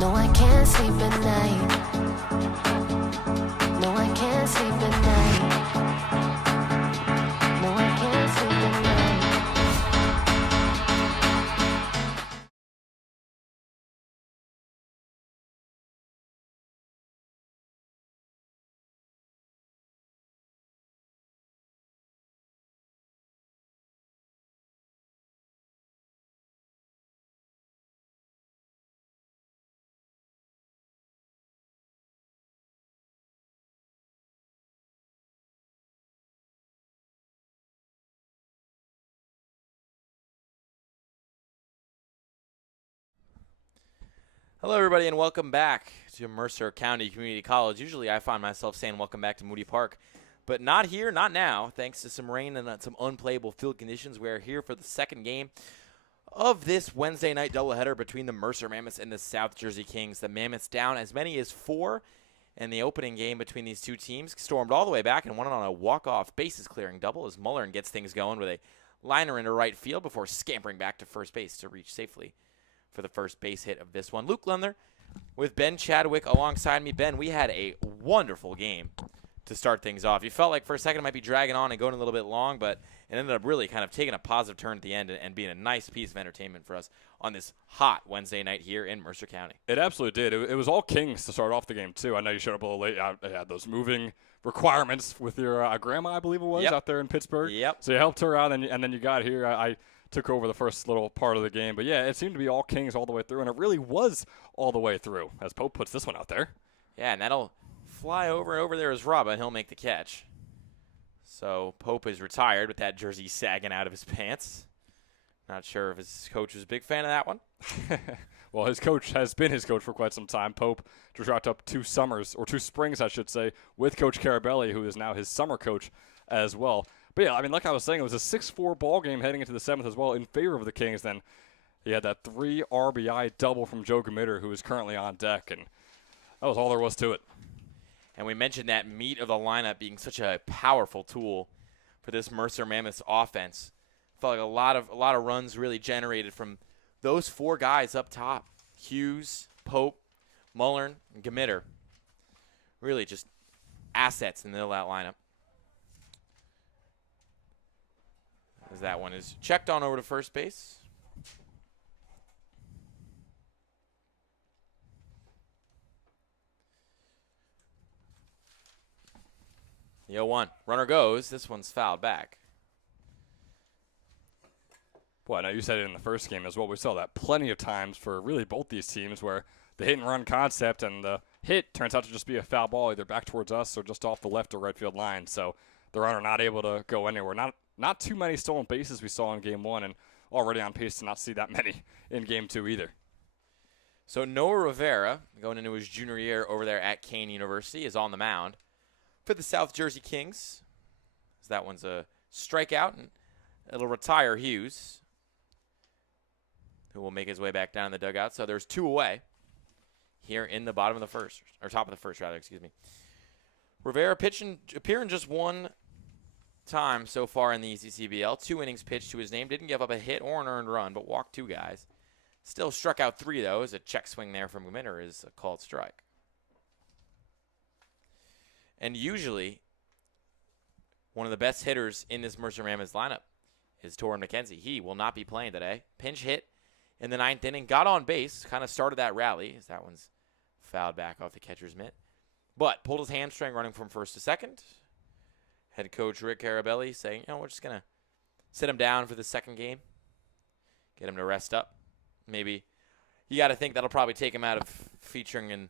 No, I can't sleep at night. No, I can't sleep at night. No, I can't sleep at night. Hello, everybody, and welcome back to Mercer County Community College. Usually I find myself saying welcome back to Moody Park, but not here, not now. Thanks to some rain and some unplayable field conditions, we are here for the second game of this Wednesday night doubleheader between the Mercer Mammoths and the South Jersey Kings. The Mammoths down as many as 4, and the opening game between these two teams stormed all the way back and won it on a walk-off bases-clearing double as Muller gets things going with a liner into right field before scampering back to first base to reach safely for the first base hit of this one. Luke Lundler with Ben Chadwick alongside me. Ben, we had a wonderful game to start things off. You felt like for a second it might be dragging on and going a little bit long, but it ended up really kind of taking a positive turn at the end and being a nice piece of entertainment for us on this hot Wednesday night here in Mercer County. It absolutely did. It was all Kings to start off the game, too. I know you showed up a little late. I had those moving requirements with your grandma, I believe it was, out there in Pittsburgh. Yep. So you helped her out, and then you got here. I took over the first little part of the game. But, yeah, it seemed to be all Kings all the way through, and it really was all the way through as Pope puts this one out there. Yeah, and that'll fly over there is Rob, and he'll make the catch. So Pope is retired with that jersey sagging out of his pants. Not sure if his coach was a big fan of that one. Well, his coach has been his coach for quite some time. Pope just wrapped up 2 springs, I should say, with Coach Carabelli, who is now his summer coach as well. But, yeah, I mean, like I was saying, it was a 6-4 ball game heading into the 7th as well in favor of the Kings. Then he had that 3 RBI double from Joe Gamitter, who is currently on deck, and that was all there was to it. And we mentioned that meat of the lineup being such a powerful tool for this Mercer Mammoths offense. Felt like a lot of runs really generated from those 4 guys up top. Hughes, Pope, Mullern, and Gamitter. Really just assets in the middle of that lineup. As that one is checked on over to first base. The 0-1. Runner goes. This one's fouled back. Boy, I know you said it in the first game as well. We saw that plenty of times for really both these teams where the hit-and-run concept and the hit turns out to just be a foul ball either back towards us or just off the left or right field line. So the runner not able to go anywhere. Not too many stolen bases we saw in Game 1 and already on pace to not see that many in Game 2 either. So Noah Rivera, going into his junior year over there at Kane University, is on the mound for the South Jersey Kings. So that one's a strikeout, and it'll retire Hughes, who will make his way back down in the dugout. So there's 2 away here in the bottom of the first, or top of the first, rather, excuse me. Rivera appearing just 1 time so far in the ECCBL. 2 innings pitched to his name. Didn't give up a hit or an earned run, but walked 2 guys. Still struck out 3, though, as a check swing there from Gamitter is a called strike. And usually, one of the best hitters in this Mercer Mammoths lineup is Torin McKenzie. He will not be playing today. Pinch hit in the 9th inning. Got on base. Kind of started that rally, as that one's fouled back off the catcher's mitt. But pulled his hamstring running from first to second. Head coach Rick Carabelli saying, we're just going to sit him down for the second game. Get him to rest up. Maybe you got to think that'll probably take him out of featuring in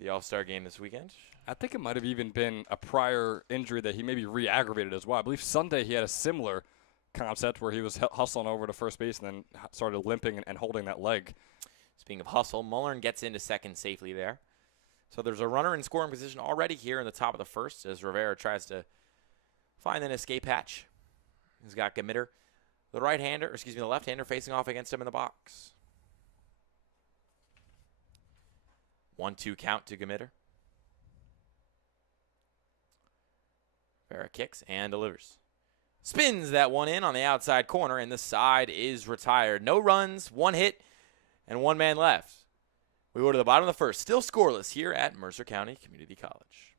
the All-Star game this weekend. I think it might have even been a prior injury that he maybe re-aggravated as well. I believe Sunday he had a similar concept where he was hustling over to first base and then started limping and holding that leg. Speaking of hustle, Mullern gets into second safely there. So there's a runner in scoring position already here in the top of the first as Rivera tries to find an escape hatch. He's got Gamitter, the left-hander facing off against him in the box. 1-2 count to Gamitter. Rivera kicks and delivers. Spins that one in on the outside corner, and the side is retired. No runs, 1 hit, and 1 man left. We go to the bottom of the first. Still scoreless here at Mercer County Community College.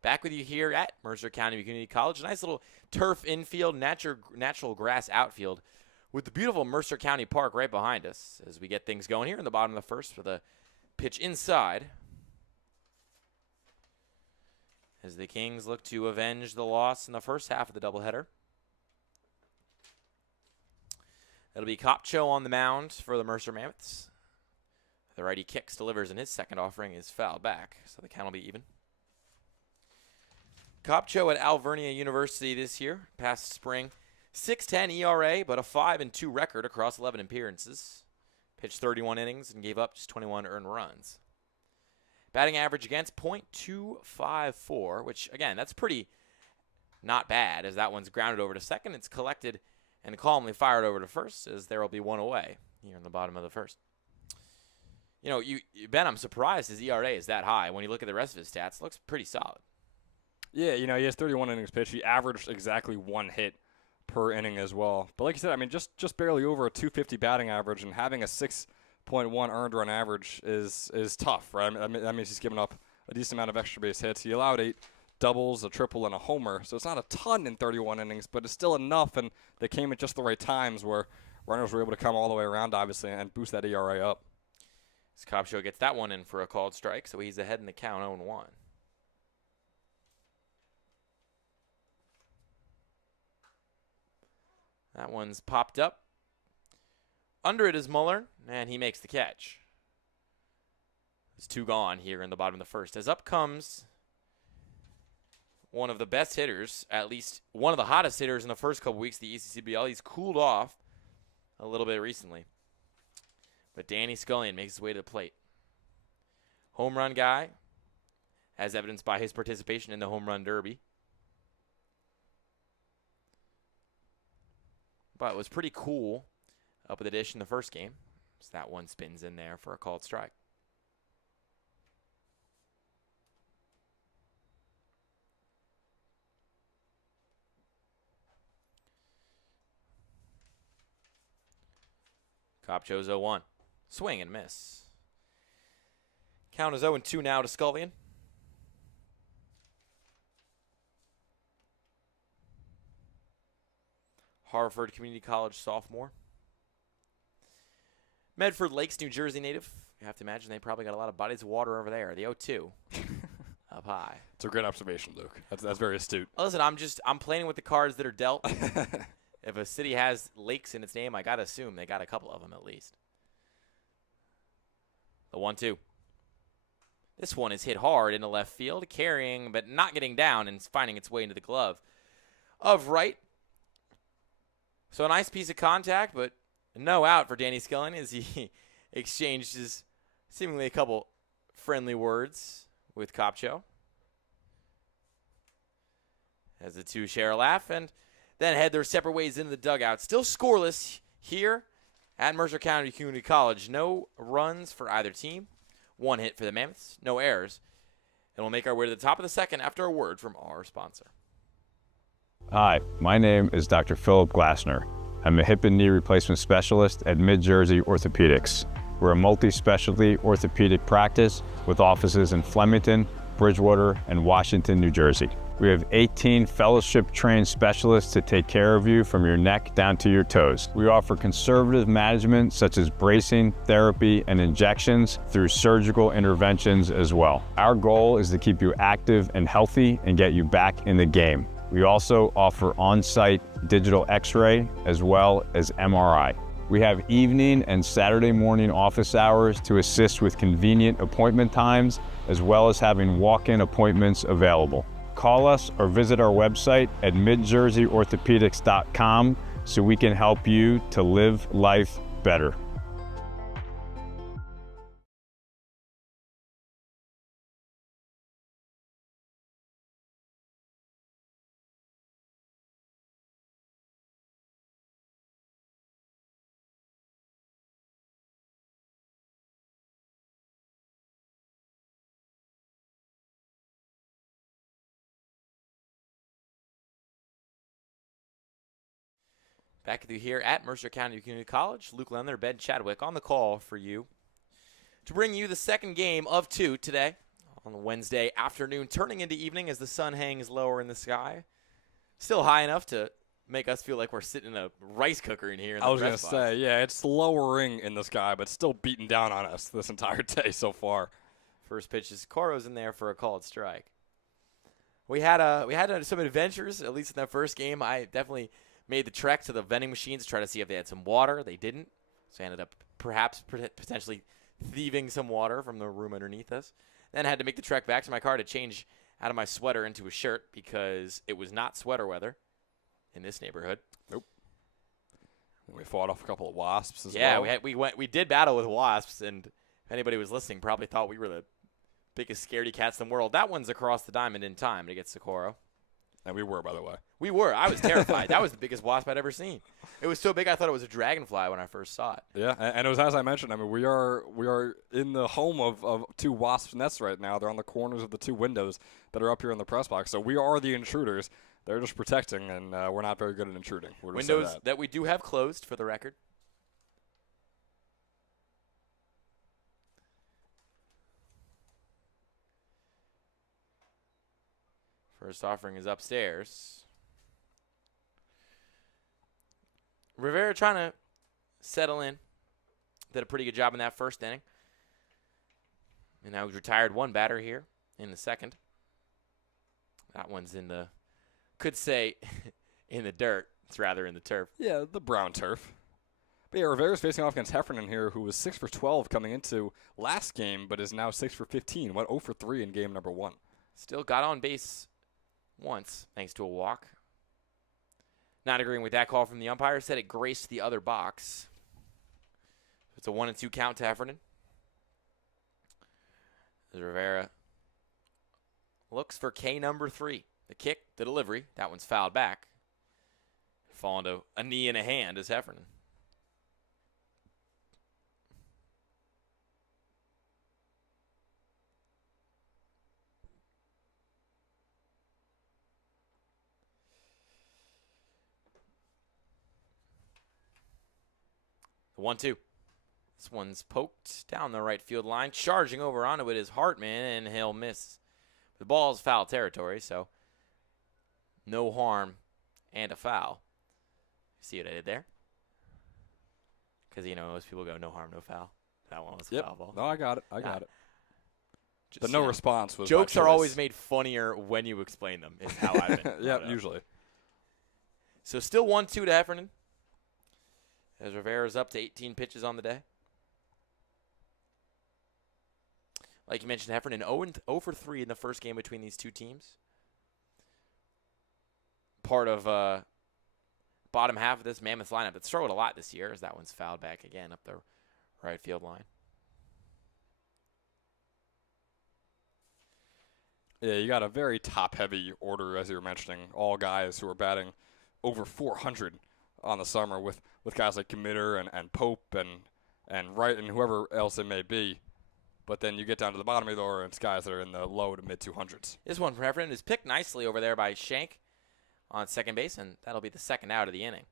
Back with you here at Mercer County Community College. A nice little turf infield, natural grass outfield with the beautiful Mercer County Park right behind us as we get things going here in the bottom of the first with a pitch inside. As the Kings look to avenge the loss in the first half of the doubleheader. It'll be Kopcho on the mound for the Mercer Mammoths. The righty kicks, delivers, and his second offering is fouled back, so the count will be even. Kopcho at Alvernia University this year, past spring. 6.10 ERA, but a 5-2 record across 11 appearances. Pitched 31 innings and gave up just 21 earned runs. Batting average against .254, which, again, that's pretty not bad, as that one's grounded over to second. It's collected and calmly fired over to first, as there will be one away here in the bottom of the first. You know, Ben, I'm surprised his ERA is that high. When you look at the rest of his stats, it looks pretty solid. Yeah, you know, he has 31 innings pitched. He averaged exactly 1 hit per inning as well. But like you said, I mean, just barely over a 250 batting average, and having a 6.1 earned run average is tough, right? I mean, that means he's given up a decent amount of extra base hits. He allowed 8 doubles, a triple, and a homer. So it's not a ton in 31 innings, but it's still enough, and they came at just the right times where runners were able to come all the way around, obviously, and boost that ERA up. Kopcho gets that one in for a called strike, so he's ahead in the count 0-1. That one's popped up. Under it is Muller, and he makes the catch. There's 2 gone here in the bottom of the first. As up comes one of the best hitters, at least one of the hottest hitters in the first couple weeks of the ECCBL. He's cooled off a little bit recently. But Danny Scullion makes his way to the plate. Home run guy, as evidenced by his participation in the home run derby. But it was pretty cool up at the dish in the first game. So that one spins in there for a called strike. Kopcho's 0-1. Swing and miss. Count is 0-2 now to Scullion. Harvard Community College sophomore. Medford Lakes, New Jersey native. You have to imagine they probably got a lot of bodies of water over there. The 0-2 up high. It's a great observation, Luke. That's very astute. Listen, I'm playing with the cards that are dealt. If a city has lakes in its name, I got to assume they got a couple of them at least. The 1-2. This one is hit hard into left field, carrying but not getting down and finding its way into the glove of right. So a nice piece of contact, but no out for Danny Scullion as he exchanged his seemingly a couple friendly words with Kopcho as the two share a laugh and then head their separate ways into the dugout. Still scoreless here at Mercer County Community College. No runs for either team. One hit for the Mammoths. No errors. And we'll make our way to the top of the second after a word from our sponsor. Hi, my name is Dr. Philip Glassner. I'm a hip and knee replacement specialist at Mid-Jersey Orthopedics. We're a multi-specialty orthopedic practice with offices in Flemington, Bridgewater, and Washington, New Jersey. We have 18 fellowship-trained specialists to take care of you from your neck down to your toes. We offer conservative management such as bracing, therapy, and injections through surgical interventions as well. Our goal is to keep you active and healthy and get you back in the game. We also offer on-site digital x-ray as well as MRI. We have evening and Saturday morning office hours to assist with convenient appointment times, as well as having walk-in appointments available. Call us or visit our website at midjerseyorthopedics.com so we can help you to live life better. Back with you here at Mercer County Community College. Luke Lendler, Ben Chadwick on the call for you to bring you the second game of two today on Wednesday afternoon, turning into evening as the sun hangs lower in the sky. Still high enough to make us feel like we're sitting in a rice cooker in here. In the I was going to press box. say, yeah, it's lowering in the sky, but still beating down on us this entire day so far. First pitch is Coro's in there for a called strike. We had some adventures, at least in that first game. I definitely made the trek to the vending machines to try to see if they had some water. They didn't, so I ended up perhaps potentially thieving some water from the room underneath us. Then I had to make the trek back to my car to change out of my sweater into a shirt because it was not sweater weather in this neighborhood. Nope. We fought off a couple of wasps as Yeah, well. we did battle with wasps, and if anybody was listening, probably thought we were the biggest scaredy cats in the world. That one's across the diamond in time to get Socorro. And we were, by the way. We were. I was terrified. That was the biggest wasp I'd ever seen. It was so big I thought it was a dragonfly when I first saw it. Yeah, and it was as I mentioned. I mean, we are in the home of two wasp nests right now. They're on the corners of the two windows that are up here in the press box. So we are the intruders. They're just protecting, and we're not very good at intruding. Windows that we do have closed, for the record. First offering is upstairs. Rivera trying to settle in. Did a pretty good job in that first inning. And now he's retired one batter here in the second. That one's in the, could say, in the dirt. It's rather in the turf. Yeah, the brown turf. But yeah, Rivera's facing off against Heffernan here, who was 6 for 12 coming into last game, but is now 6 for 15. Went 0 for 3 in game number 1. Still got on base once, thanks to a walk. Not agreeing with that call from the umpire. Said it graced the other box. It's a 1-2 count to Heffernan. As Rivera looks for K number 3. The kick, the delivery. That one's fouled back. Falling to a knee and a hand as Heffernan. The 1-2. This one's poked down the right field line. Charging over onto it is Hartman, and he'll miss. The ball's foul territory, so no harm and a foul. See what I did there? Because, you know, most people go no harm, no foul. That one was a foul ball. No, I got it. I got it. Just, The no response was jokes my are choice. always made funnier when you explain them, is how I've been. Yeah, brought up. usually. So still 1-2 to Heffernan. As Rivera's up to 18 pitches on the day. Like you mentioned, Heffernan 0 for 3 in the first game between these two teams. Part of bottom half of this Mammoths lineup that struggled a lot this year, as that one's fouled back again up the right field line. Yeah, you got a very top-heavy order, as you were mentioning. All guys who are batting over 400 on the summer with guys like Committer and Pope and Wright and whoever else it may be. But then you get down to the bottom of the order, and it's guys that are in the low to mid-200s. This one from Heffernan is picked nicely over there by Shank on second base, and that'll be the second out of the inning.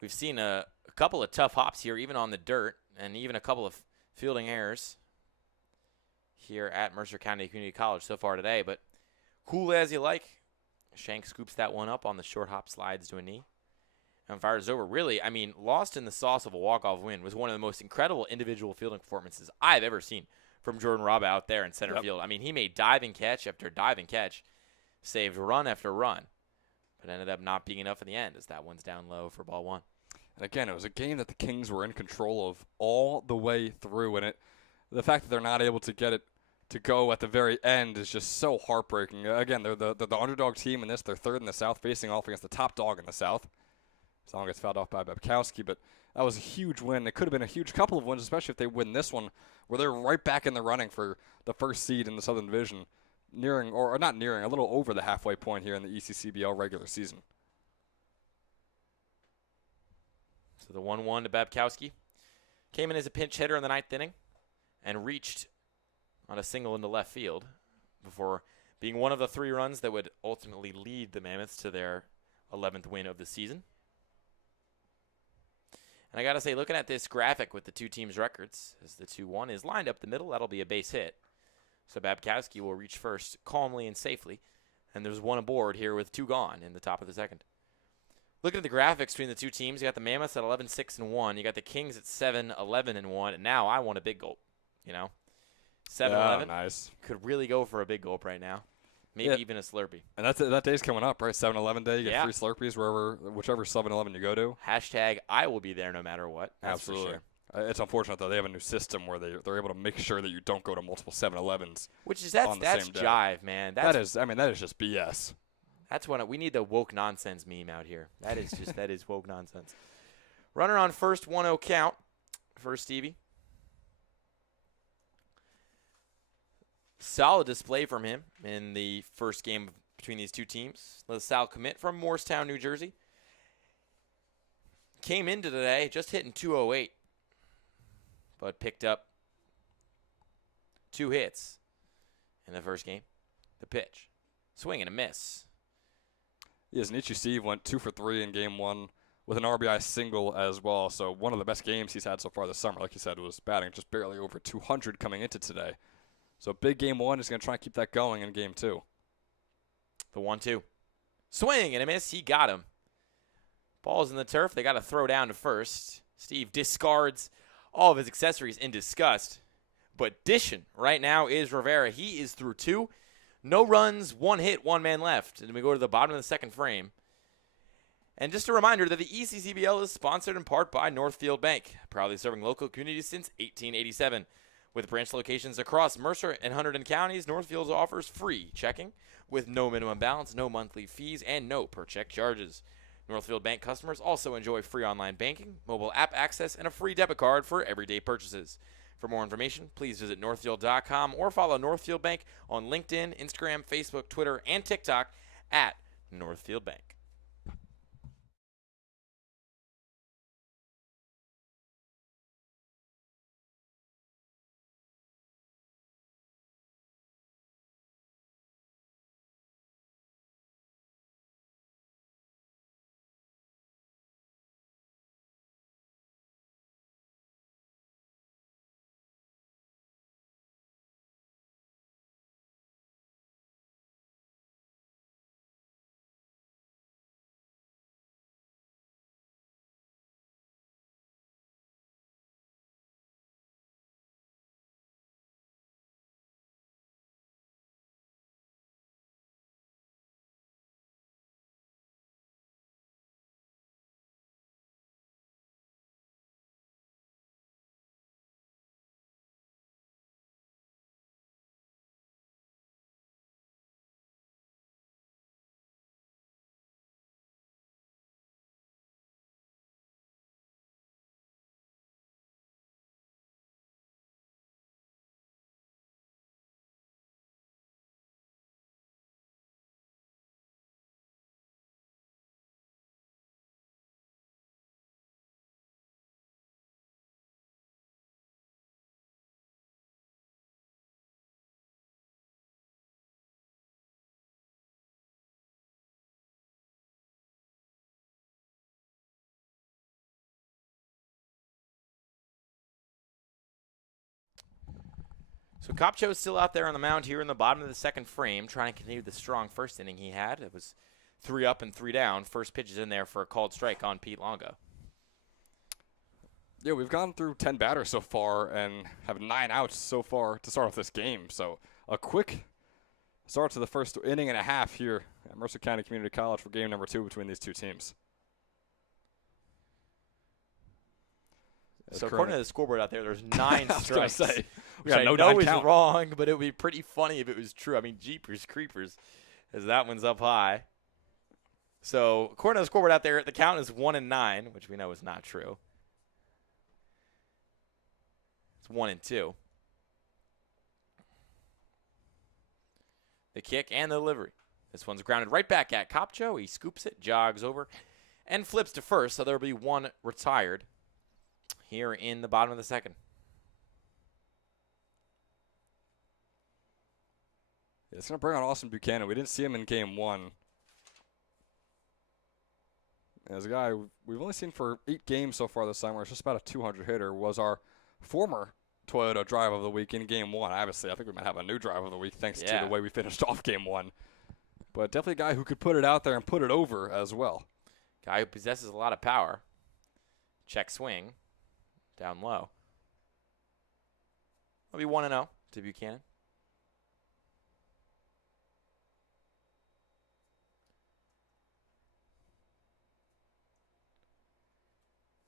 We've seen a couple of tough hops here, even on the dirt, and even a couple of fielding errors here at Mercer County Community College so far today. But cool as you like. Shank scoops that one up on the short hop, slides to a knee, and fires over. Really, I mean, lost in the sauce of a walk-off win was one of the most incredible individual fielding performances I've ever seen from Jordan Robb out there in center field. I mean, he made diving catch after diving catch, saved run after run, but ended up not being enough in the end as that one's down low for ball one. And again, it was a game that the Kings were in control of all the way through, and the fact that they're not able to get it to go at the very end is just so heartbreaking. Again, they're the underdog team in this. They're third in the South, facing off against the top dog in the South. Song gets fouled off by Babkowski, but that was a huge win. It could have been a huge couple of wins, especially if they win this one, where they're right back in the running for the first seed in the Southern Division, nearing, or not nearing, a little over the halfway point here in the ECCBL regular season. So the 1-1 to Babkowski came in as a pinch hitter in the ninth inning and reached on a single into left field before being one of the 3 runs that would ultimately lead the Mammoths to their 11th win of the season. And I got to say, looking at this graphic with the two teams' records, as the 2-1 is lined up the middle, that'll be a base hit. So Babkowski will reach first calmly and safely. And there's one aboard here with 2 gone in the top of the second. Looking at the graphics between the two teams, you got the Mammoths at 11-6-1. You got the Kings at 7-11-1. And now I want a big gulp, you know. 7-11. Yeah, nice. Could really go for a big gulp right now. Maybe even a Slurpee. And that day's coming up, right? 7-11 day. You get free Slurpees whichever 7-Eleven you go to. Hashtag I will be there no matter what. That's Absolutely. For sure. It's unfortunate, though. They have a new system where they're able to make sure that you don't go to multiple 7-Elevens. Which is on the that's same day. jive, man. That is just BS. That's when we need the woke nonsense meme out here. That is just that is woke nonsense. Runner on first, 1-0 count for Stevie. Solid display from him in the first game between these two teams. LaSalle commit from Morristown, New Jersey. Came into today just hitting 208, but picked up 2 hits in the first game. The pitch. Swing and a miss. Yes, Nietzsche Steve went 2 for 3 in game 1 with an RBI single as well. So one of the best games he's had so far this summer, like you said, was batting just barely over 200 coming into today. So big game 1 is going to try and keep that going in game 2. The 1-2. Swing and a miss. He got him. Ball's in the turf. They got to throw down to first. Steve discards all of his accessories in disgust. But dishing right now is Rivera. He is through 2. No runs, 1 hit, 1 man left. And we go to the bottom of the second frame. And just a reminder that the ECCBL is sponsored in part by Northfield Bank, proudly serving local communities since 1887. With branch locations across Mercer and Hunterdon counties, Northfield offers free checking with no minimum balance, no monthly fees, and no per-check charges. Northfield Bank customers also enjoy free online banking, mobile app access, and a free debit card for everyday purchases. For more information, please visit northfield.com or follow Northfield Bank on LinkedIn, Instagram, Facebook, Twitter, and TikTok at Northfield Bank. So Kopcho's still out there on the mound here in the bottom of the second frame, trying to continue the strong first inning he had. It was 3 up and 3 down. First pitch is in there for a called strike on Pete Longo. Yeah, we've gone through 10 batters so far and have 9 outs so far to start off this game. So a quick start to the first inning and a half here at Mercer County Community College for game number 2 between these two teams. So according to the scoreboard out there, there's 9 strikes. Say, Which I know is wrong, but it would be pretty funny if it was true. I mean, jeepers creepers, as that one's up high. So according to the scoreboard out there, the count is 1-9, which we know is not true. It's 1-2. The kick and the delivery. This one's grounded right back at Kopcho. He scoops it, jogs over, and flips to first. So there'll be one retired here in the bottom of the second. Yeah, it's going to bring on Austin Buchanan. We didn't see him in game 1. As a guy we've only seen for 8 games so far this summer, it's just about a 200 hitter, was our former Toyota drive of the week in game 1. Obviously, I think we might have a new drive of the week thanks to the way we finished off game 1. But definitely a guy who could put it out there and put it over as well. Guy who possesses a lot of power. Check swing. Down low. It'll be 1-0 to Buchanan.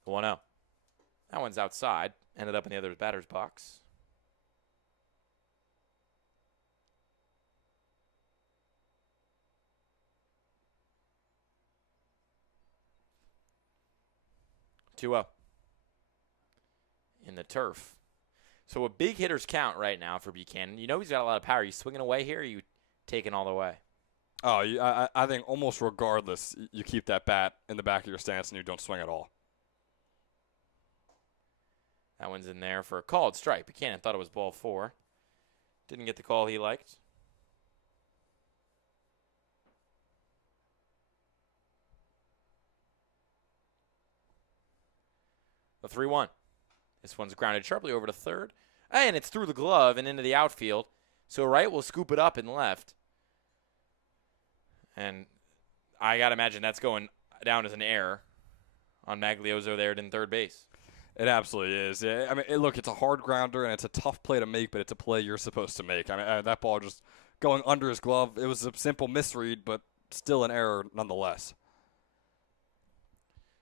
The 1-0. That one's outside. Ended up in the other batter's box. Two-0. In the turf. So a big hitter's count right now for Buchanan. You know he's got a lot of power. Are you swinging away here, or are you taking all the way? Oh, I think almost regardless, you keep that bat in the back of your stance and you don't swing at all. That one's in there for a called strike. Buchanan thought it was ball 4. Didn't get the call he liked. The 3-1. This one's grounded sharply over to third. And it's through the glove and into the outfield. So right will scoop it up and left. And I got to imagine that's going down as an error on Magliozzo there in third base. It absolutely is. Yeah, I mean, look, it's a hard grounder, and it's a tough play to make, but it's a play you're supposed to make. I mean, that ball just going under his glove, it was a simple misread, but still an error nonetheless.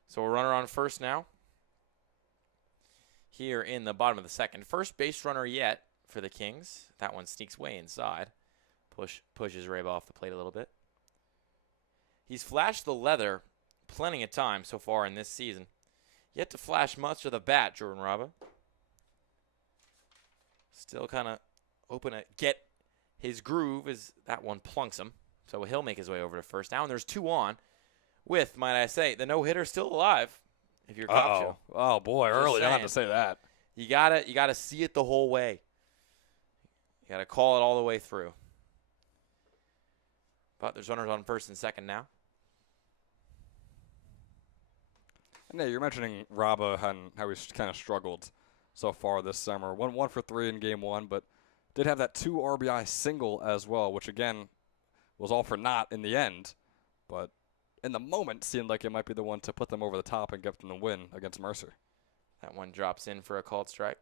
So a runner on first now. Here in the bottom of the second. First base runner yet for the Kings. That one sneaks way inside. Pushes Rabe off the plate a little bit. He's flashed the leather plenty of times so far in this season. Yet to flash much of the bat, Jordan Raba. Still kind of open to get his groove as that one plunks him. So he'll make his way over to first now. And there's 2 on with, might I say, the no-hitter still alive. If you're Kopcho. Oh boy, early. I have to say that. You gotta see it the whole way. You gotta call it all the way through. But there's runners on first and second now. And yeah, you're mentioning Raba and how he's kind of struggled so far this summer. 1 for 3 in game 1, but did have that 2 RBI single as well, which again was all for naught in the end. But in the moment, seemed like it might be the one to put them over the top and get them the win against Mercer. That one drops in for a called strike.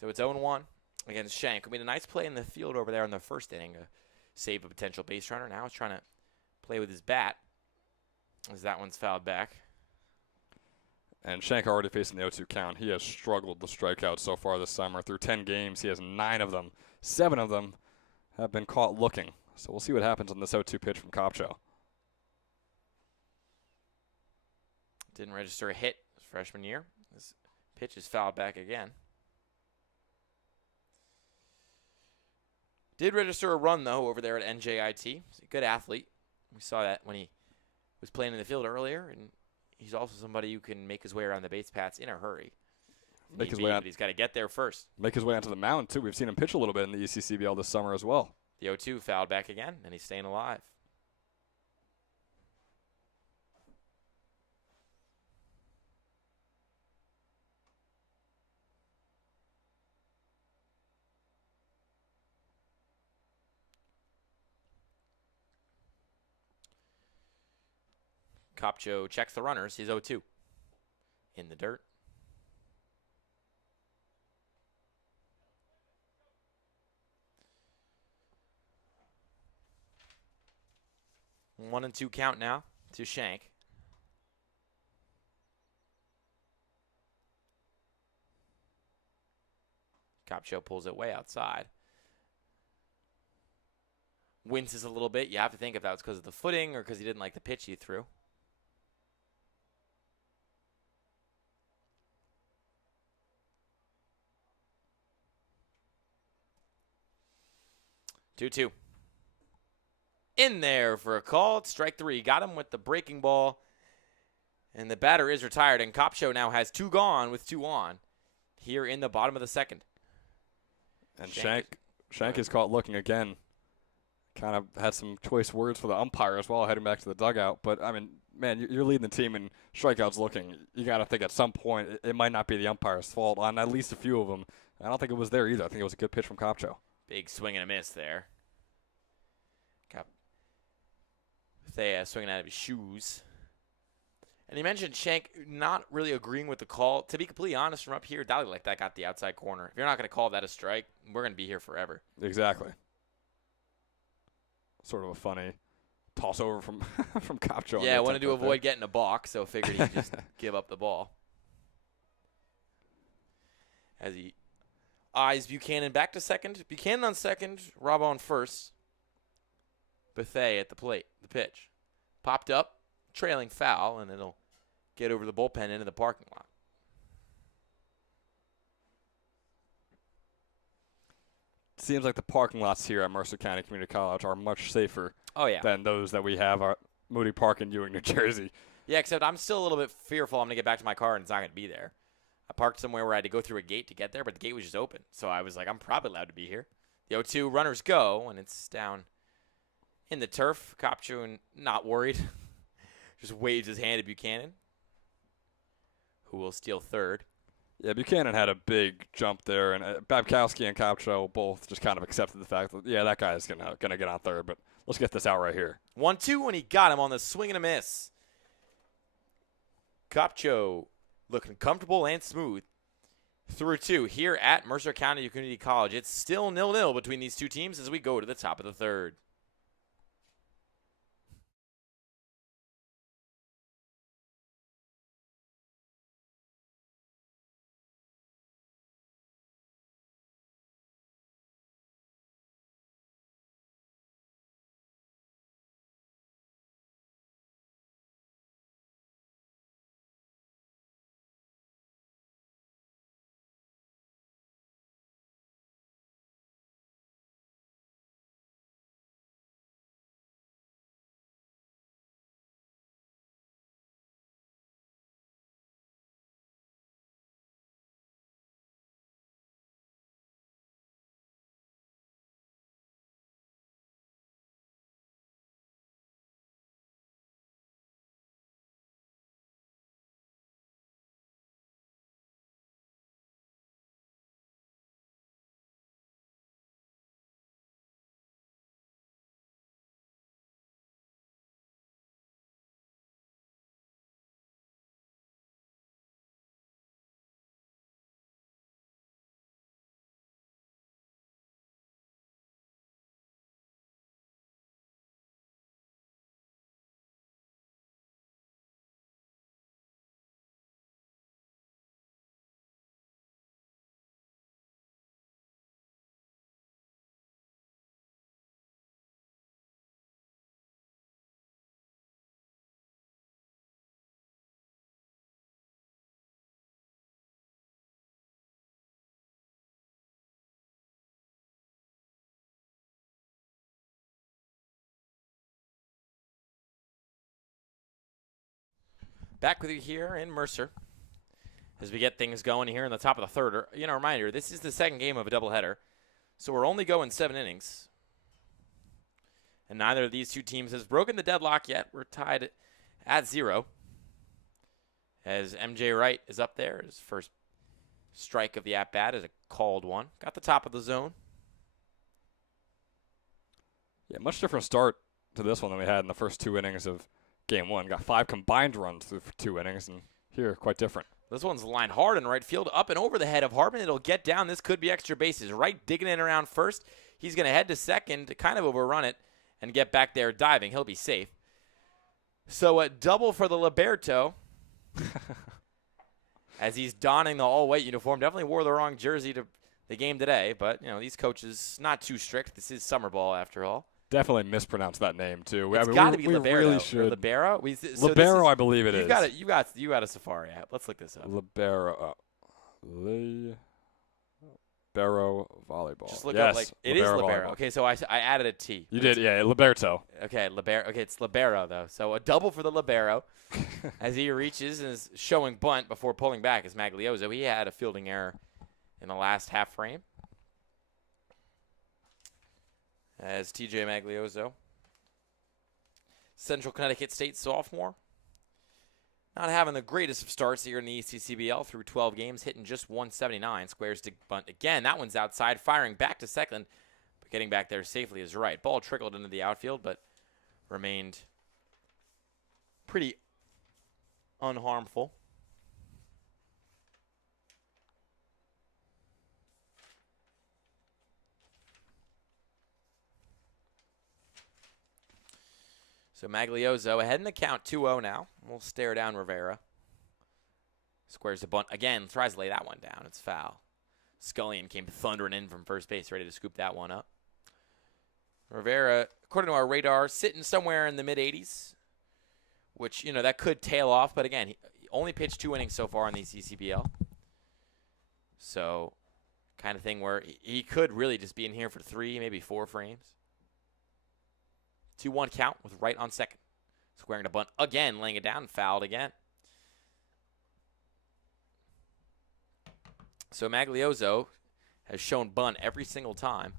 So it's 0-1 against Shank. I mean, a nice play in the field over there in the first inning to save a potential base runner. Now he's trying to play with his bat as that one's fouled back. And Shank already facing the 0-2 count. He has struggled to strike out so far this summer. Through 10 games, he has 9 of them. 7 of them have been caught looking. So we'll see what happens on this 0-2 pitch from Kopcho. Didn't register a hit his freshman year. This pitch is fouled back again. Did register a run, though, over there at NJIT. He's a good athlete. We saw that when he was playing in the field earlier, and he's also somebody who can make his way around the base paths in a hurry. Make his way out. But he's got to get there first. Make his way onto the mound, too. We've seen him pitch a little bit in the ECCBL this summer as well. The 0-2 fouled back again, and he's staying alive. Kopcho checks the runners. He's 0-2. In the dirt. One and two count now to Shank. Kopcho pulls it way outside. Winces a little bit. You have to think if that was because of the footing or because he didn't like the pitch he threw. Two. In there for a call. It's strike three. Got him with the breaking ball. And the batter is retired. And Kopcho now has two gone with two on here in the bottom of the second. And Shank is caught looking again. Kind of had some choice words for the umpire as well, heading back to the dugout. But, I mean, man, you're leading the team in strikeouts looking. You got to think at some point it might not be the umpire's fault on at least a few of them. I don't think it was there either. I think it was a good pitch from Kopcho. Big swing and a miss there. Got Thea swinging out of his shoes. And he mentioned Shank not really agreeing with the call. To be completely honest, from up here, Dolly like that got the outside corner. If you're not going to call that a strike, we're going to be here forever. Exactly. Sort of a funny toss over from from Kopcho. Yeah, I wanted to avoid getting a balk, so figured he'd just give up the ball. As he eyes Buchanan back to second. Buchanan on second, Rob on first. Bethay at the plate, the pitch. Popped up, trailing foul, and it'll get over the bullpen into the parking lot. Seems like the parking lots here at Mercer County Community College are much safer than those that we have at Moody Park in Ewing, New Jersey. Yeah, except I'm still a little bit fearful I'm going to get back to my car and it's not going to be there. I parked somewhere where I had to go through a gate to get there, but the gate was just open. So I was like, I'm probably allowed to be here. The 0-2 runners go, and it's down in the turf. Kopcho, not worried, just waves his hand at Buchanan, who will steal third. Yeah, Buchanan had a big jump there, and Babkowski and Kopcho both just kind of accepted the fact that, yeah, that guy is gonna get on third, but let's get this out right here. 1-2, and he got him on the swing and a miss. Kopcho looking comfortable and smooth through two here at Mercer County Community College. It's still 0-0 between these two teams as we go to the top of the third. Back with you here in Mercer as we get things going here in the top of the third. Reminder, this is the second game of a doubleheader, so we're only going 7 innings. And neither of these two teams has broken the deadlock yet. We're tied at 0 as MJ Wright is up there. His first strike of the at-bat is a called one. Got the top of the zone. Yeah, much different start to this one than we had in the first 2 innings of game 1. Got 5 combined runs through 2 innings, and here, quite different. This one's lined hard in right field, up and over the head of Hartman. It'll get down. This could be extra bases. Wright digging in around first. He's going to head to second to kind of overrun it and get back there diving. He'll be safe. So a double for the Liberto as he's donning the all-white uniform. Definitely wore the wrong jersey to the game today, but, these coaches not too strict. This is summer ball after all. Definitely mispronounced that name, too. It's got to be we Libero. really should. Libero? Libero, I believe it is. You got a Safari app. Let's look this up. Libero. Libero volleyball. Just look yes, up, it is Libero. Volleyball. Okay, so I added a T. You did, yeah, Liberto. Okay, Libero. Okay, it's Libero, though. So a double for the Libero as he reaches and is showing bunt before pulling back is Maglioso. He had a fielding error in the last half frame. As TJ Maglioso, Central Connecticut State sophomore, not having the greatest of starts here in the ECCBL through 12 games, hitting just 179. Squares to bunt again. That one's outside, firing back to second, but getting back there safely is right. Ball trickled into the outfield, but remained pretty unharmful. So Maglioso ahead in the count, 2-0 now. We'll stare down Rivera. Squares the bunt again, tries to lay that one down. It's foul. Scullion came thundering in from first base, ready to scoop that one up. Rivera, according to our radar, sitting somewhere in the mid-80s, which, that could tail off. But again, he only pitched 2 innings so far in the CCBL. So, kind of thing where he could really just be in here for 3, maybe 4 frames. 2-1 count with Wright on second. Squaring to bunt again, laying it down, fouled again. So Maglioso has shown bunt every single time.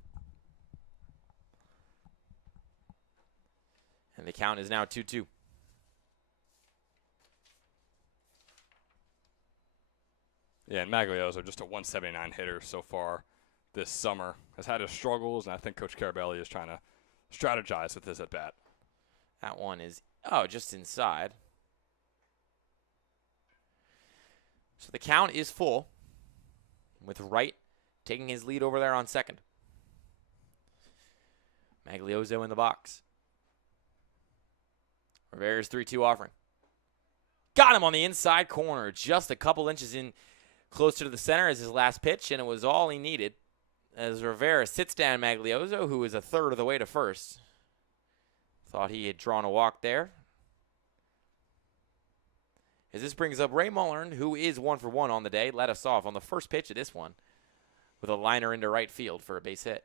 And the count is now 2-2. Yeah, and Maglioso, just a 179 hitter so far this summer. Has had his struggles, and I think Coach Carabelli is trying to strategize with this at bat. That one is, just inside. So the count is full with Wright taking his lead over there on second. Maglioso in the box. Rivera's 3-2 offering. Got him on the inside corner, just a couple inches in closer to the center as his last pitch, and it was all he needed. As Rivera sits down Maglioso, who is a third of the way to first. Thought he had drawn a walk there. As this brings up Ray Mullern, who is 1 for 1 on the day, led us off on the first pitch of this one with a liner into right field for a base hit.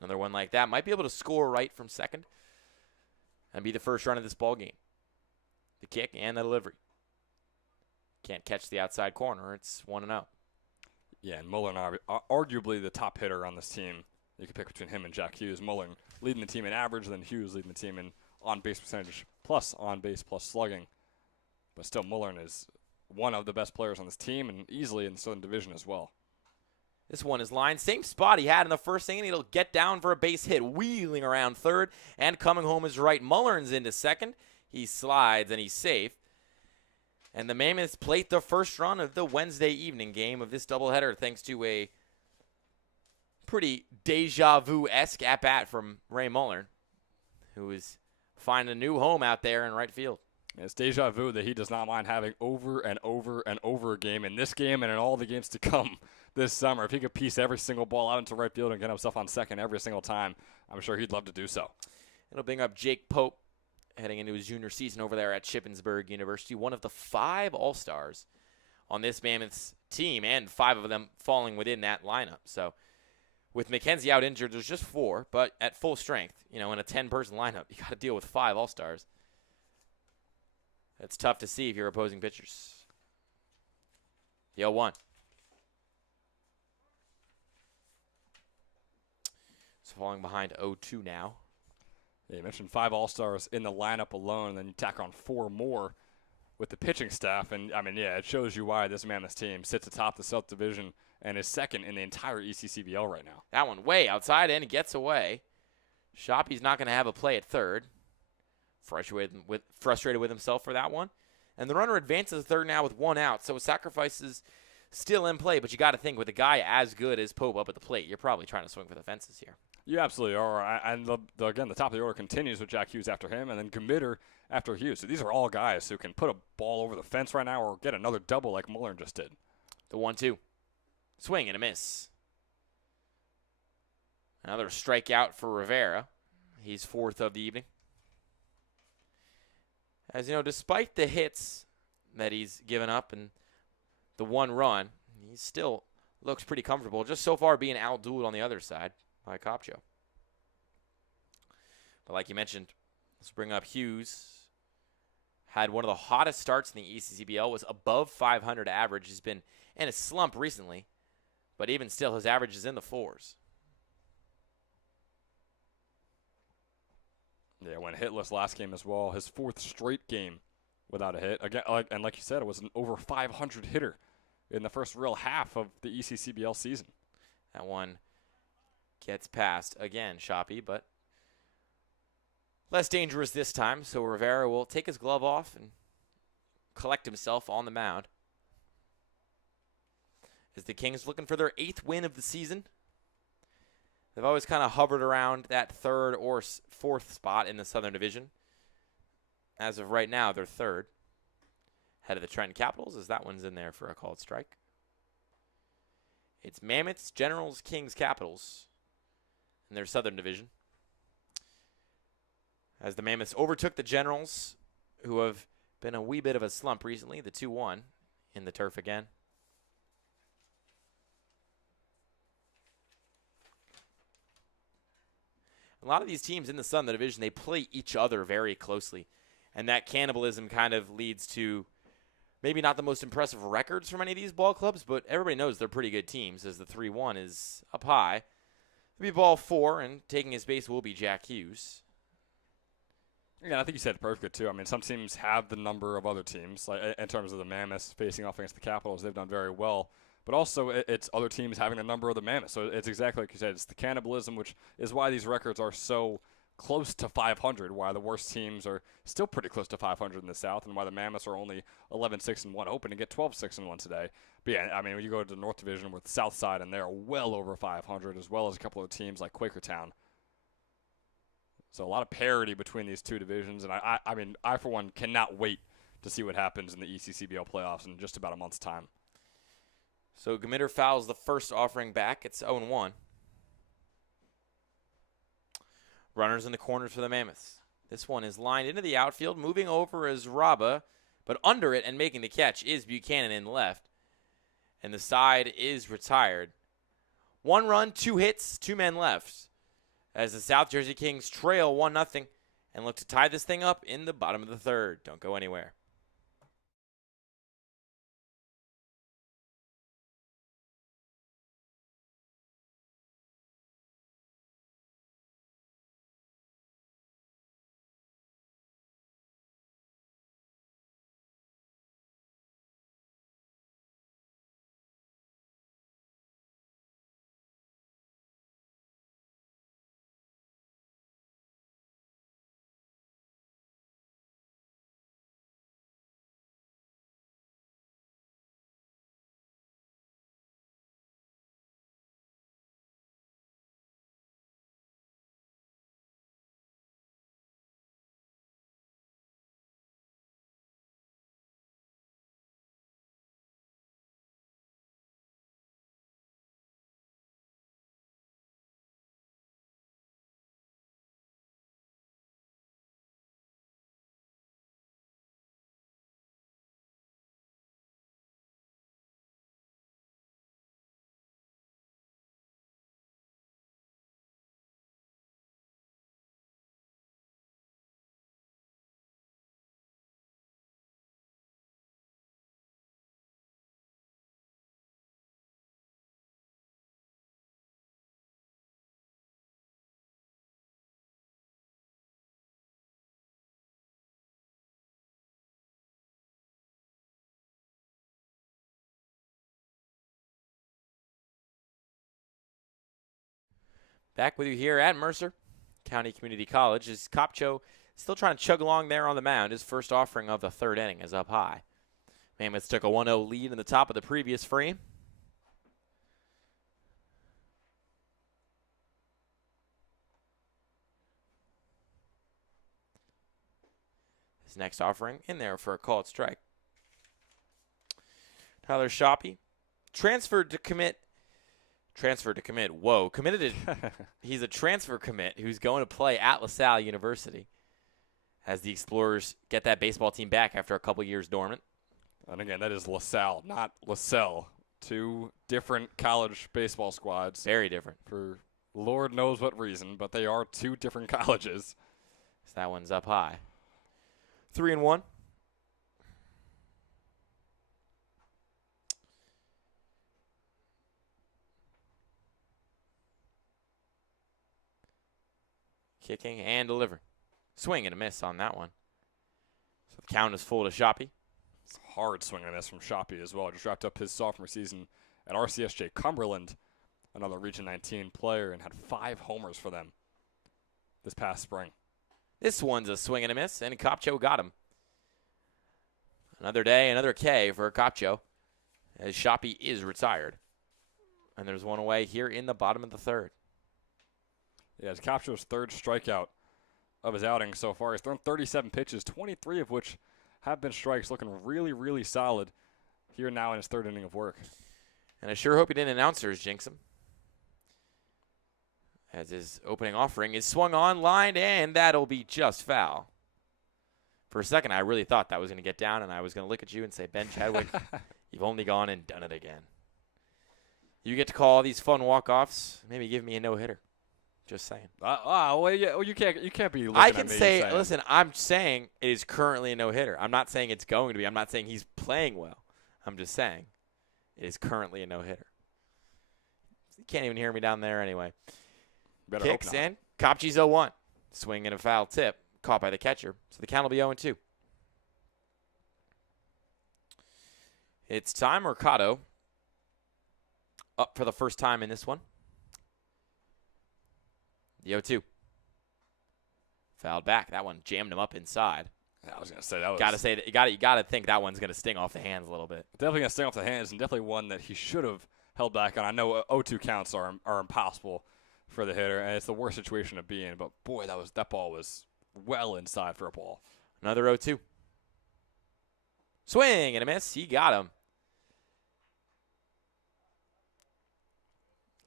Another one like that might be able to score right from second and be the first run of this ball game. The kick and the delivery. Can't catch the outside corner. It's 1-0. Yeah, and Mullern, arguably the top hitter on this team. You could pick between him and Jack Hughes. Mullern leading the team in average, then Hughes leading the team in on-base percentage plus on-base plus slugging. But still, Mullern is one of the best players on this team and easily in the Southern Division as well. This one is lined. Same spot he had in the first inning. It'll get down for a base hit, wheeling around third, and coming home is right. Mullern's into second. He slides, and he's safe. And the Mammoths plate the first run of the Wednesday evening game of this doubleheader thanks to a pretty deja vu-esque at-bat from Ray Mullern, who is finding a new home out there in right field. It's deja vu that he does not mind having over and over and over a game in this game and in all the games to come this summer. If he could piece every single ball out into right field and get himself on second every single time, I'm sure he'd love to do so. It'll bring up Jake Pope, heading into his junior season over there at Shippensburg University, one of the 5 All-Stars on this Mammoths team, and 5 of them falling within that lineup. So with McKenzie out injured, there's just 4, but at full strength, in a 10-person lineup, you got to deal with 5 All-Stars. That's tough to see if you're opposing pitchers. The 0-1. So falling behind 0-2 now. Yeah, you mentioned 5 All-Stars in the lineup alone, and then you tack on 4 more with the pitching staff. And, it shows you why this Mammoths team sits atop the South Division and is second in the entire ECCBL right now. That one way outside and gets away. Shoppy's not going to have a play at third. Frustrated with himself for that one. And the runner advances to third now with one out. So a sacrifice is still in play, but you got to think with a guy as good as Pope up at the plate, you're probably trying to swing for the fences here. You absolutely are. And again, the top of the order continues with Jack Hughes after him, and then Gmitter after Hughes. So these are all guys who can put a ball over the fence right now or get another double like Muller just did. The 1-2. Swing and a miss. Another strikeout for Rivera. He's fourth of the evening. As you know, despite the hits that he's given up and the one run, he still looks pretty comfortable. Just so far being outdueled on the other side by Copcho. But like you mentioned, let's bring up Hughes. Had one of the hottest starts in the ECCBL, was above 500 average. He's been in a slump recently, but even still, his average is in the fours. Yeah, went hitless last game as well. His fourth straight game without a hit. Again, and like you said, it was an over 500 hitter in the first real half of the ECCBL season. That one gets past again, Shoppy, but less dangerous this time. So Rivera will take his glove off and collect himself on the mound. As the Kings looking for their 8th win of the season. They've always kind of hovered around that 3rd or 4th spot in the Southern Division. As of right now, they're 3rd. Head of the Trenton Capitals, as that one's in there for a called strike. It's Mammoths, Generals, Kings, Capitals in their Southern Division. As the Mammoths overtook the Generals, who have been a wee bit of a slump recently, the 2-1 in the turf again. A lot of these teams in the Southern Division, they play each other very closely. And that cannibalism kind of leads to maybe not the most impressive records from any of these ball clubs, but everybody knows they're pretty good teams as the 3-1 is up high. It'll be ball 4, and taking his base will be Jack Hughes. Yeah, I think you said it perfect, too. I mean, some teams have the number of other teams. Like in terms of the Mammoths facing off against the Capitals, they've done very well. But also, it's other teams having a number of the Mammoths. So it's exactly like you said. It's the cannibalism, which is why these records are so close to 500, why the worst teams are still pretty close to 500 in the South, and why the Mammoths are only 11-6-1, hoping to get 12-6-1 today. But yeah, I mean, when you go to the North Division with Southside, and they're well over 500, as well as a couple of teams like Quakertown. So a lot of parity between these two divisions, and I mean, I for one cannot wait to see what happens in the ECCBL playoffs in just about a month's time. So Gmitter fouls the first offering back. It's 0-1. Runners in the corners for the Mammoths. This one is lined into the outfield. Moving over is Raba, but under it and making the catch is Buchanan in left. And the side is retired. 1 run, 2 hits, 2 men left. As the South Jersey Kings trail 1-0 and look to tie this thing up in the bottom of the 3rd. Don't go anywhere. Back with you here at Mercer. County Community College is Kopcho still trying to chug along there on the mound. His first offering of the third inning is up high. Mammoths took a 1-0 lead in the top of the previous frame. His next offering in there for a called strike. Tyler Shoppy transferred to commit. Whoa, committed to. He's a transfer commit who's going to play at LaSalle University as the Explorers get that baseball team back after a couple years dormant. And again, that is LaSalle, not LaSalle. Two different college baseball squads. Very different. For Lord knows what reason, but they are two different colleges. So that one's up high. 3-1. Kicking and delivering. Swing and a miss on that one. So the count is full to Shoppy. It's a hard swing and a miss from Shoppy as well. Just wrapped up his sophomore season at RCSJ Cumberland, another Region 19 player, and had 5 homers for them this past spring. This one's a swing and a miss, and Kopcho got him. Another day, another K for Kopcho, as Shoppy is retired. And there's one away here in the bottom of the third. Yeah, it's Kopcho's third strikeout of his outing so far. He's thrown 37 pitches, 23 of which have been strikes, looking really, really solid here now in his third inning of work. And I sure hope he didn't announcers jinx him, as his opening offering is swung on, lined, and that'll be just foul. For a second, I really thought that was going to get down, and I was going to look at you and say, Ben Chadwick, you've only gone and done it again. You get to call these fun walk-offs. Maybe give me a no-hitter. Just saying. Well, you can't be looking I at can me say, saying. listen, I'm saying it is currently a no-hitter. I'm not saying it's going to be. I'm not saying he's playing well. I'm just saying it is currently a no-hitter. You can't even hear me down there anyway. Better Kicks hope not. in. Kopchi's 0-1. Swing and a foul tip. Caught by the catcher. So the count will be 0-2. It's Ty Mercado up for the first time in this one. The 0-2. Fouled back. That one jammed him up inside. I was going to say that was. You gotta think that one's gonna sting off the hands a little bit. Definitely going to sting off the hands, and definitely one that he should have held back on. I know 0-2 counts are impossible for the hitter, and it's the worst situation to be in. But boy, that ball was well inside for a ball. Another 0-2. Swing and a miss. He got him.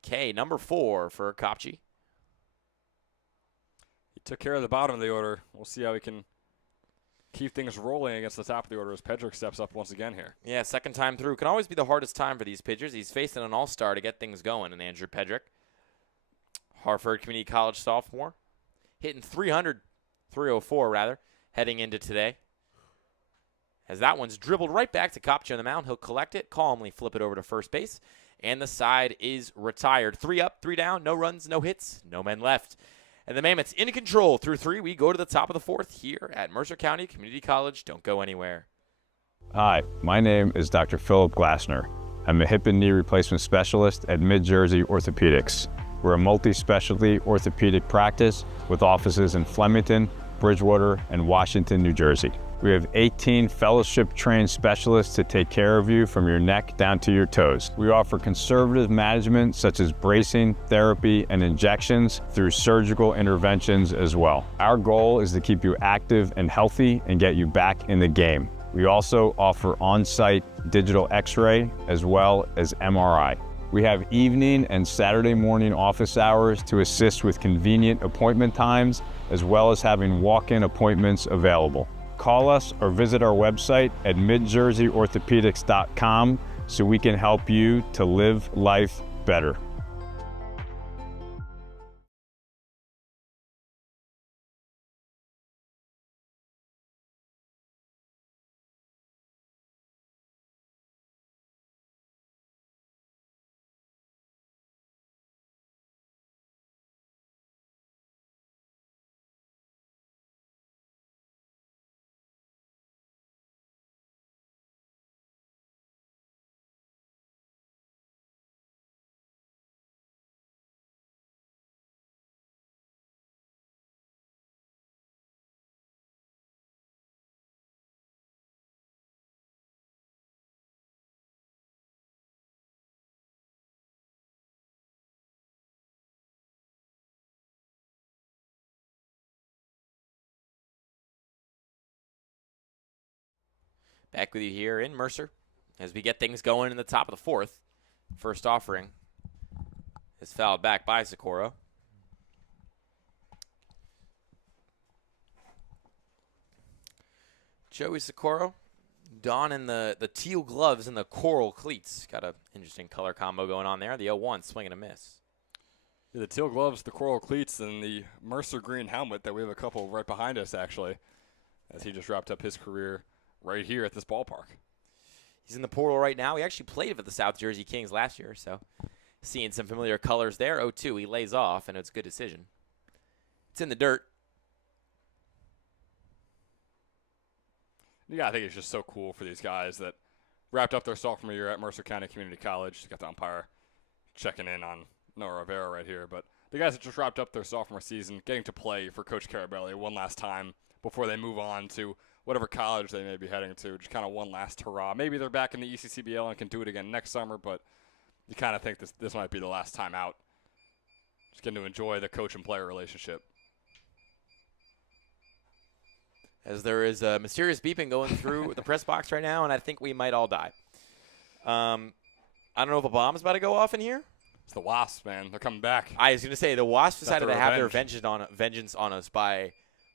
K, number 4 for Kopchi. He took care of the bottom of the order. We'll see how he can keep things rolling against the top of the order as Pedrick steps up once again here. Yeah, second time through. Can always be the hardest time for these pitchers. He's facing an all-star to get things going, and Andrew Pedrick, Hartford Community College sophomore, hitting 304 rather, heading into today. As that one's dribbled right back to Kopcho on the mound. He'll collect it, calmly flip it over to first base, and the side is retired. 3 up, 3 down, no runs, no hits, no men left. And the Mammoths in control through 3. We go to the top of the 4th here at Mercer County Community College. Don't go anywhere. Hi, my name is Dr. Philip Glassner. I'm a hip and knee replacement specialist at Mid-Jersey Orthopedics. We're a multi-specialty orthopedic practice with offices in Flemington, Bridgewater, and Washington, New Jersey. We have 18 fellowship-trained specialists to take care of you from your neck down to your toes. We offer conservative management such as bracing, therapy, and injections through surgical interventions as well. Our goal is to keep you active and healthy and get you back in the game. We also offer on-site digital x-ray as well as MRI. We have evening and Saturday morning office hours to assist with convenient appointment times, as well as having walk-in appointments available. Call us or visit our website at midjerseyorthopedics.com so we can help you to live life better. Back with you here in Mercer as we get things going in the top of the fourth. First offering is fouled back by Socorro. Joey Socorro donning the teal gloves and the coral cleats. Got an interesting color combo going on there. The 0-1 swing and a miss. Yeah, the teal gloves, the coral cleats, and the Mercer green helmet that we have a couple right behind us, actually, as he just wrapped up his career right here at this ballpark. He's in the portal right now. He actually played for the South Jersey Kings last year, so seeing some familiar colors there. 0-2, he lays off, and it's a good decision. It's in the dirt. Yeah, I think it's just so cool for these guys that wrapped up their sophomore year at Mercer County Community College. Got the umpire checking in on Noah Rivera right here. But the guys that just wrapped up their sophomore season, getting to play for Coach Carabelli one last time before they move on to whatever college they may be heading to. Just kind of one last hurrah. Maybe they're back in the ECCBL and can do it again next summer, but you kind of think this might be the last time out. Just getting to enjoy the coach and player relationship. As there is a mysterious beeping going through the press box right now, and I think we might all die. I don't know if a bomb's about to go off in here. It's the Wasps, man. They're coming back. I was going to say, the Wasps decided to have their revenge. vengeance on us by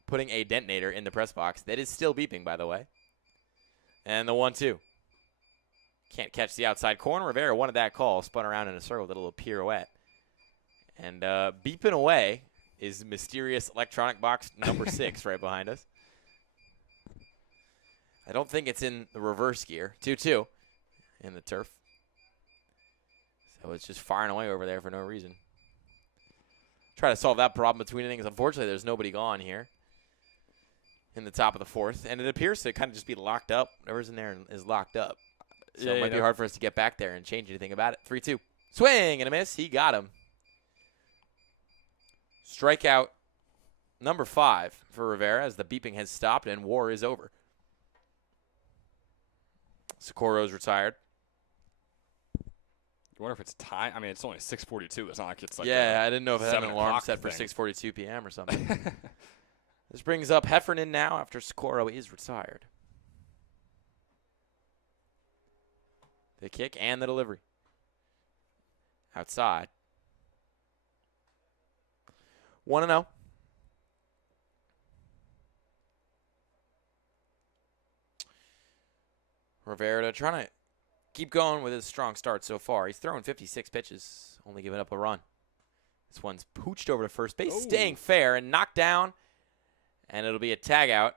putting a detonator in the press box. That is still beeping, by the way. And the 1-2. Can't catch the outside corner. Rivera wanted that call. Spun around in a circle, did a little pirouette. And beeping away is mysterious electronic box number 6 right behind us. I don't think it's in the reverse gear. 2-2 in the turf. So it's just firing away over there for no reason. Try to solve that problem between innings. Unfortunately, there's nobody gone here in the top of the fourth. And it appears to kind of just be locked up. Whatever's in there is locked up. So it might be hard for us to get back there and change anything about it. 3-2. Swing and a miss. He got him. Strikeout number 5 for Rivera as the beeping has stopped and war is over. Socorro's retired. I wonder if it's time. I mean, it's only 6:42. It's not like it's like I didn't know if it had an 7 alarm o'clock set for thing. 6:42 p.m. or something. This brings up Heffernan now after Socorro is retired. The kick and the delivery. Outside. 1-0. Rivera trying to keep going with his strong start so far. He's thrown 56 pitches, only giving up a run. This one's pooched over to first base, staying fair and knocked down, and it'll be a tag out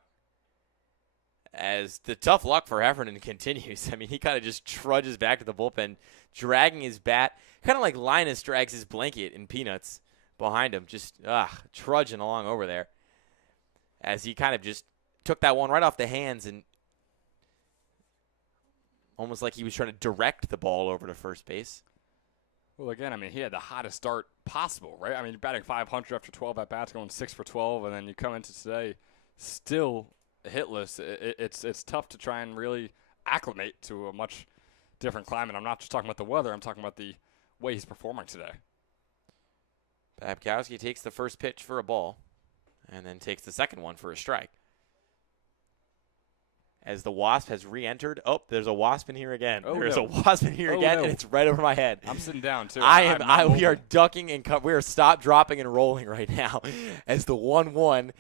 as the tough luck for Heffernan continues. I mean, he kind of just trudges back to the bullpen, dragging his bat, kind of like Linus drags his blanket in Peanuts behind him, just trudging along over there as he kind of just took that one right off the hands and almost like he was trying to direct the ball over to first base. Well, again, I mean, he had the hottest start possible, right? I mean, you're batting 500 after 12 at-bats, going 6 for 12, and then you come into today still hitless. It's tough to try and really acclimate to a much different climate. I'm not just talking about the weather. I'm talking about the way he's performing today. Babkowski takes the first pitch for a ball and then takes the second one for a strike. As the Wasp has re-entered. Oh, there's a Wasp in here again. There's a Wasp in here again, and it's right over my head. I'm sitting down, too. We are ducking and we are stop, dropping, and rolling right now as the 1-1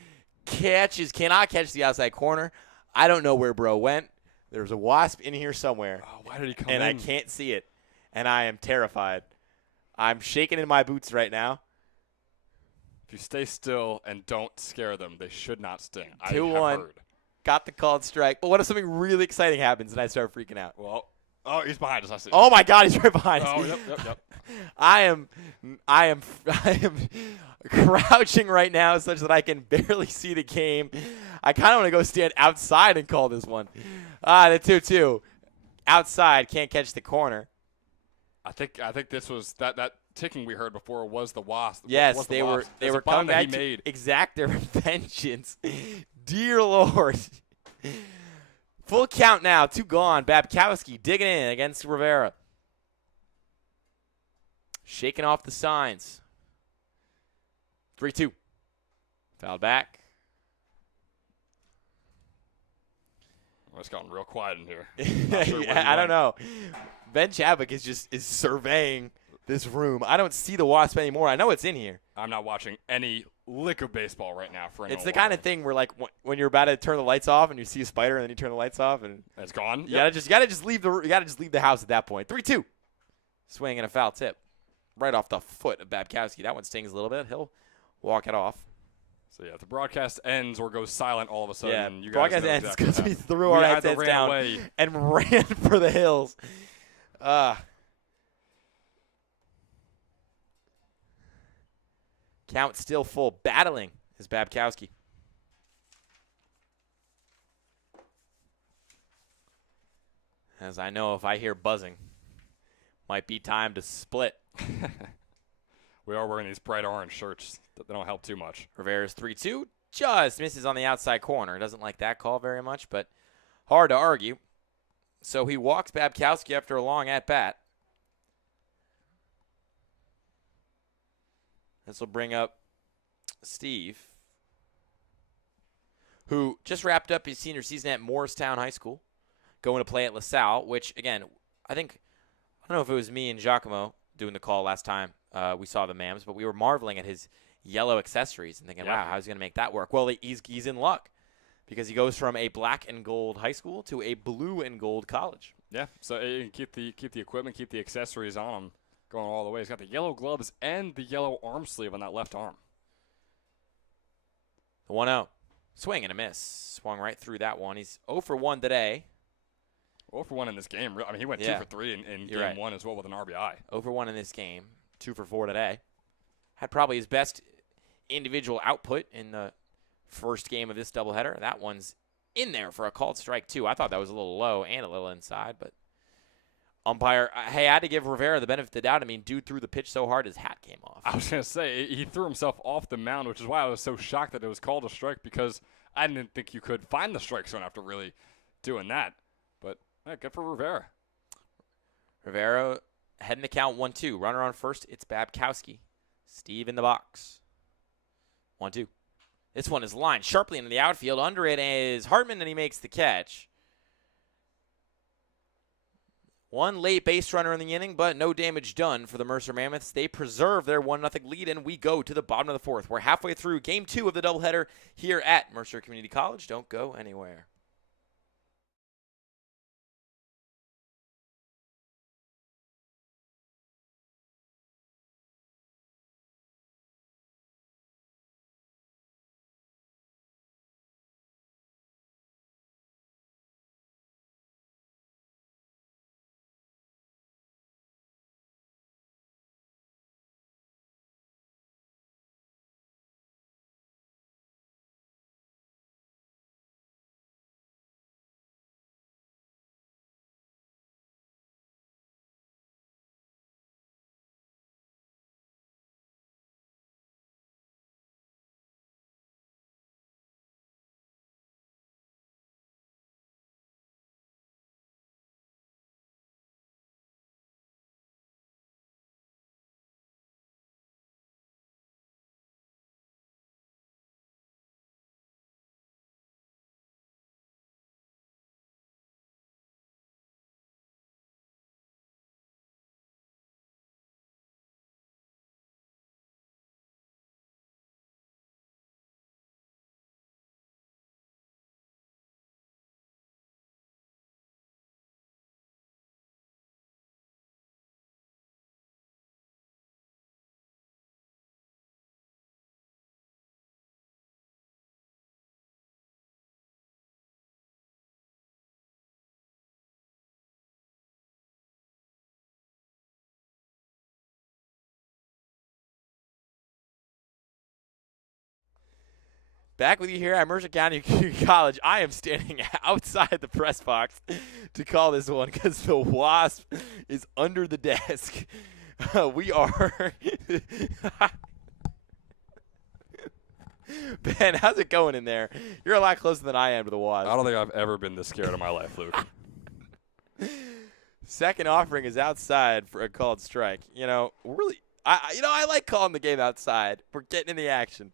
cannot catch the outside corner. I don't know where bro went. There's a Wasp in here somewhere. Oh, why did he come in? And I can't see it, and I am terrified. I'm shaking in my boots right now. If you stay still and don't scare them, they should not sting. 2-1. Got the called strike. But what if something really exciting happens and I start freaking out? Well, he's behind us. I see. Oh my God, he's right behind us. Oh, yep. I am crouching right now such that I can barely see the game. I kind of want to go stand outside and call this one. The 2-2. Outside, can't catch the corner. I think this was that ticking we heard before was the Wasp. Yes, they were coming back to exact their vengeance. Dear Lord. Full count now. 2 gone. Babkowski digging in against Rivera. Shaking off the signs. 3-2. Fouled back. It's gotten real quiet in here. I don't know. Ben Chadwick is surveying this room. I don't see the Wasp anymore. I know it's in here. I'm not watching any lick of baseball right now. It's the kind of thing where, like, when you're about to turn the lights off and you see a spider and then you turn the lights off and it's gone. You gotta just leave the house at that point. 3-2. Swing and a foul tip, right off the foot of Babkowski. That one stings a little bit. He'll walk it off. So, yeah, if the broadcast ends or goes silent all of a sudden, you guys broadcast know ends exactly because what we happened. threw our either headsets ran down away. and ran for the hills. Count still full. Battling is Babkowski. As I know, if I hear buzzing, might be time to split. We are wearing these bright orange shirts. They don't help too much. Rivera's 3-2. Just misses on the outside corner. Doesn't like that call very much, but hard to argue. So he walks Babkowski after a long at-bat. This will bring up Steve, who just wrapped up his senior season at Morristown High School, going to play at LaSalle, which, again, I don't know if it was me and Giacomo doing the call last time we saw the Mams, but we were marveling at his yellow accessories and thinking, wow, how's he going to make that work? Well, he's in luck because he goes from a black and gold high school to a blue and gold college. Yeah, so you can keep the equipment, keep the accessories on him going all the way. He's got the yellow gloves and the yellow arm sleeve on that left arm. The 1-0. Swing and a miss. Swung right through that one. He's 0 for 1 today. 0 for 1 in this game. I mean, he went 2 for 3 in game 1 as well with an RBI. 0 for 1 in this game. 2 for 4 today. Had probably his best individual output in the first game of this doubleheader. That one's in there for a called strike, too. I thought that was a little low and a little inside, but umpire, hey, I had to give Rivera the benefit of the doubt. I mean, dude threw the pitch so hard his hat came off. I was going to say, he threw himself off the mound, which is why I was so shocked that it was called a strike, because I didn't think you could find the strike zone after really doing that. But, yeah, good for Rivera. Rivera heading the count 1-2. Runner on first, it's Babkowski. Steve in the box. 1-2. This one is lined sharply into the outfield. Under it is Hartman, and he makes the catch. One late base runner in the inning, but no damage done for the Mercer Mammoths. They preserve their 1-0 lead, and we go to the bottom of the fourth. We're halfway through Game 2 of the doubleheader here at Mercer Community College. Don't go anywhere. Back with you here at Mercer County Community College. I am standing outside the press box to call this one because the Wasp is under the desk. We are Ben, how's it going in there? You're a lot closer than I am to the Wasp. I don't think I've ever been this scared in my life, Luke. Second offering is outside for a called strike. You know, really, I like calling the game outside. We're getting in the action.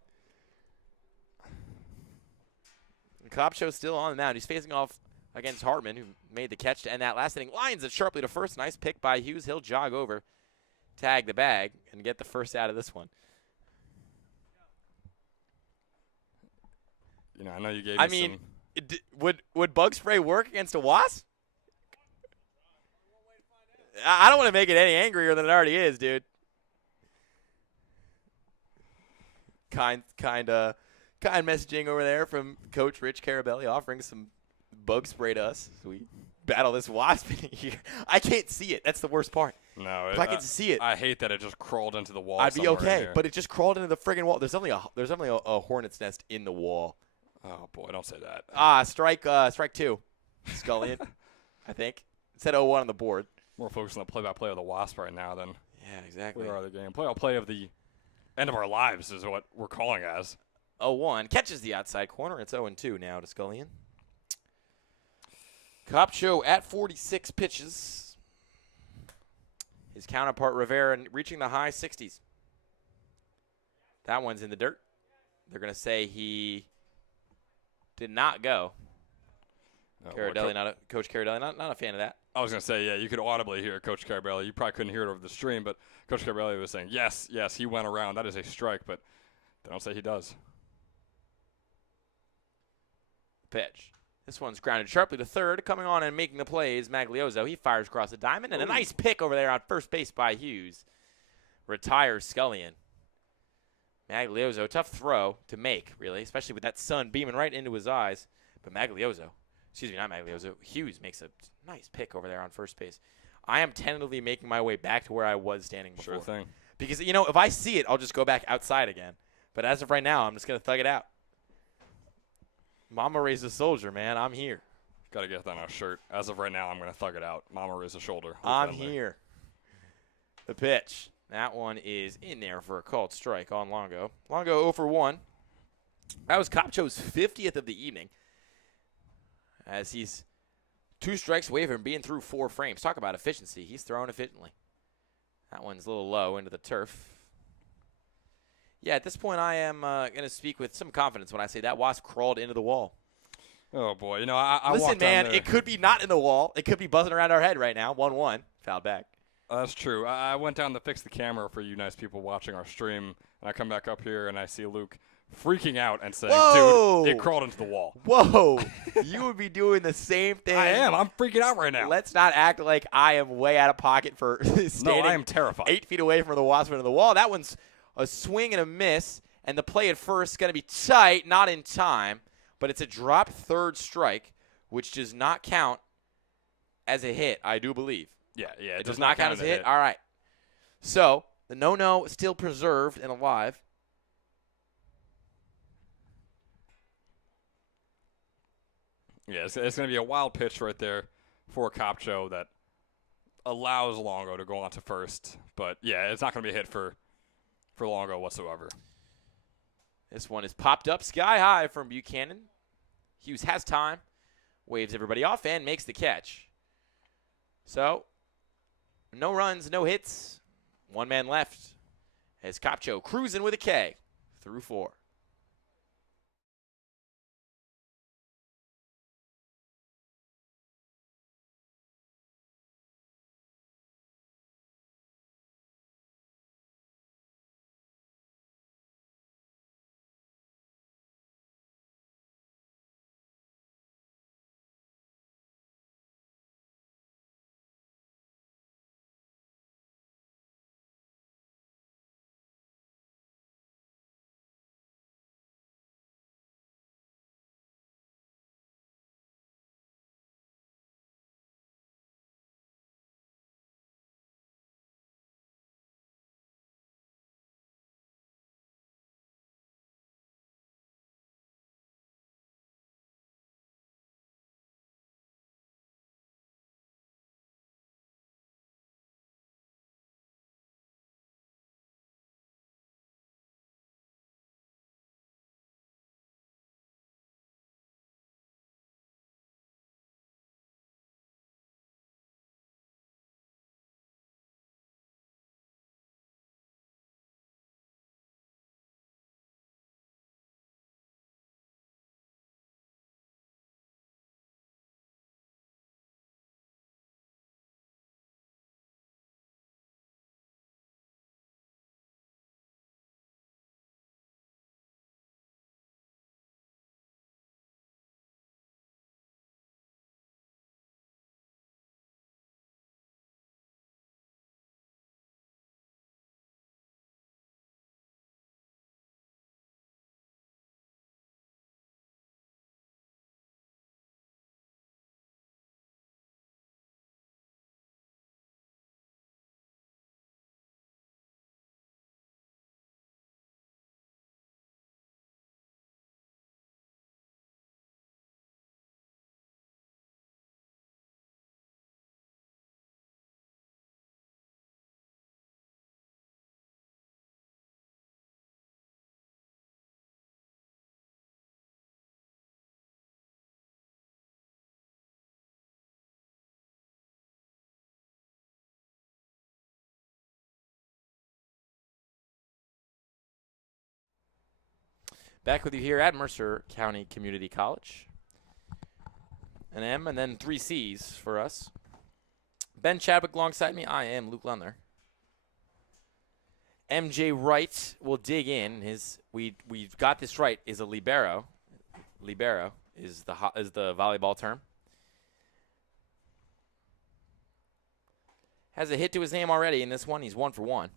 Kopcho's still on the mound. He's facing off against Hartman, who made the catch to end that last inning. Lines it sharply to first. Nice pick by Hughes. He'll jog over, tag the bag, and get the first out of this one. You know, I know you gave I me mean, some. would bug spray work against a wasp? I don't want to make it any angrier than it already is, dude. Kind messaging over there from Coach Rich Carabelli offering some bug spray to us as we battle this wasp in here. I can't see it. That's the worst part. No, If I could see it, I hate that it just crawled into the wall. I'd be somewhere in okay. here. But it just crawled into the friggin' wall. There's definitely a hornet's nest in the wall. Oh boy, don't say that. Strike 2, Scullion. I think it said 0-1 on the board. More focused on the play-by-play of the Wasp right now than Yeah, exactly. where are the game. Play-by-play of the end of our lives is what we're calling as. 0-1 catches the outside corner. It's 0-2 now to Scullion. Copcho at 46 pitches. His counterpart Rivera reaching the high 60s. That one's in the dirt. They're going to say he did not go. Caradelli, Coach Caradelli, not a fan of that. I was going to say, yeah, you could audibly hear Coach Carabelli. You probably couldn't hear it over the stream, but Coach Carabelli was saying, yes, he went around. That is a strike, but they don't say he does. Pitch. This one's grounded sharply to third. Coming on and making the play is Magliozzo. He fires across the diamond, and a nice pick over there on first base by Hughes. Retires Scullion. Magliozzo, tough throw to make, really, especially with that sun beaming right into his eyes. But Hughes makes a nice pick over there on first base. I am tentatively making my way back to where I was standing before. Sure thing. Because, if I see it, I'll just go back outside again. But as of right now, I'm just going to thug it out. Mama raised a soldier, man. I'm here. Got to get that on a shirt. As of right now, I'm going to thug it out. Mama raise a shoulder. I'm here. The pitch. That one is in there for a called strike on Longo. Longo 0 for 1. That was Copcho's 50th of the evening, as he's 2 strikes away from being through 4 frames. Talk about efficiency. He's throwing efficiently. That one's a little low into the turf. Yeah, at this point, I am going to speak with some confidence when I say that wasp crawled into the wall. Oh, boy. You know, I Listen, walked down man, there. It could be not in the wall. It could be buzzing around our head right now. 1-1. Foul back. That's true. I went down to fix the camera for you nice people watching our stream, and I come back up here, and I see Luke freaking out and saying, Whoa! dude, it crawled into the wall. Whoa. You would be doing the same thing. I am. I'm freaking out right now. Let's not act like I am way out of pocket for No, standing I am terrified. 8 feet away from the wasp into the wall. That one's a swing and a miss, and the play at first is going to be tight, not in time, but it's a drop third strike, which does not count as a hit, I do believe. Yeah. It does not count as a hit. All right. So the no-no is still preserved and alive. Yeah, it's going to be a wild pitch right there for Copcho that allows Longo to go on to first. But, yeah, it's not going to be a hit for Longo whatsoever. This one is popped up sky high from Buchanan. Hughes has time, waves everybody off, and makes the catch. So, no runs, no hits, 1 man left as Copcho cruising with a K through 4. Back with you here at Mercer County Community College. An M and then 3 C's for us. Ben Chadwick alongside me. I am Luke Lundler. MJ Wright will dig in. We got this right. Is a libero. Libero is the volleyball term. Has a hit to his name already in this one. He's 1 for 1.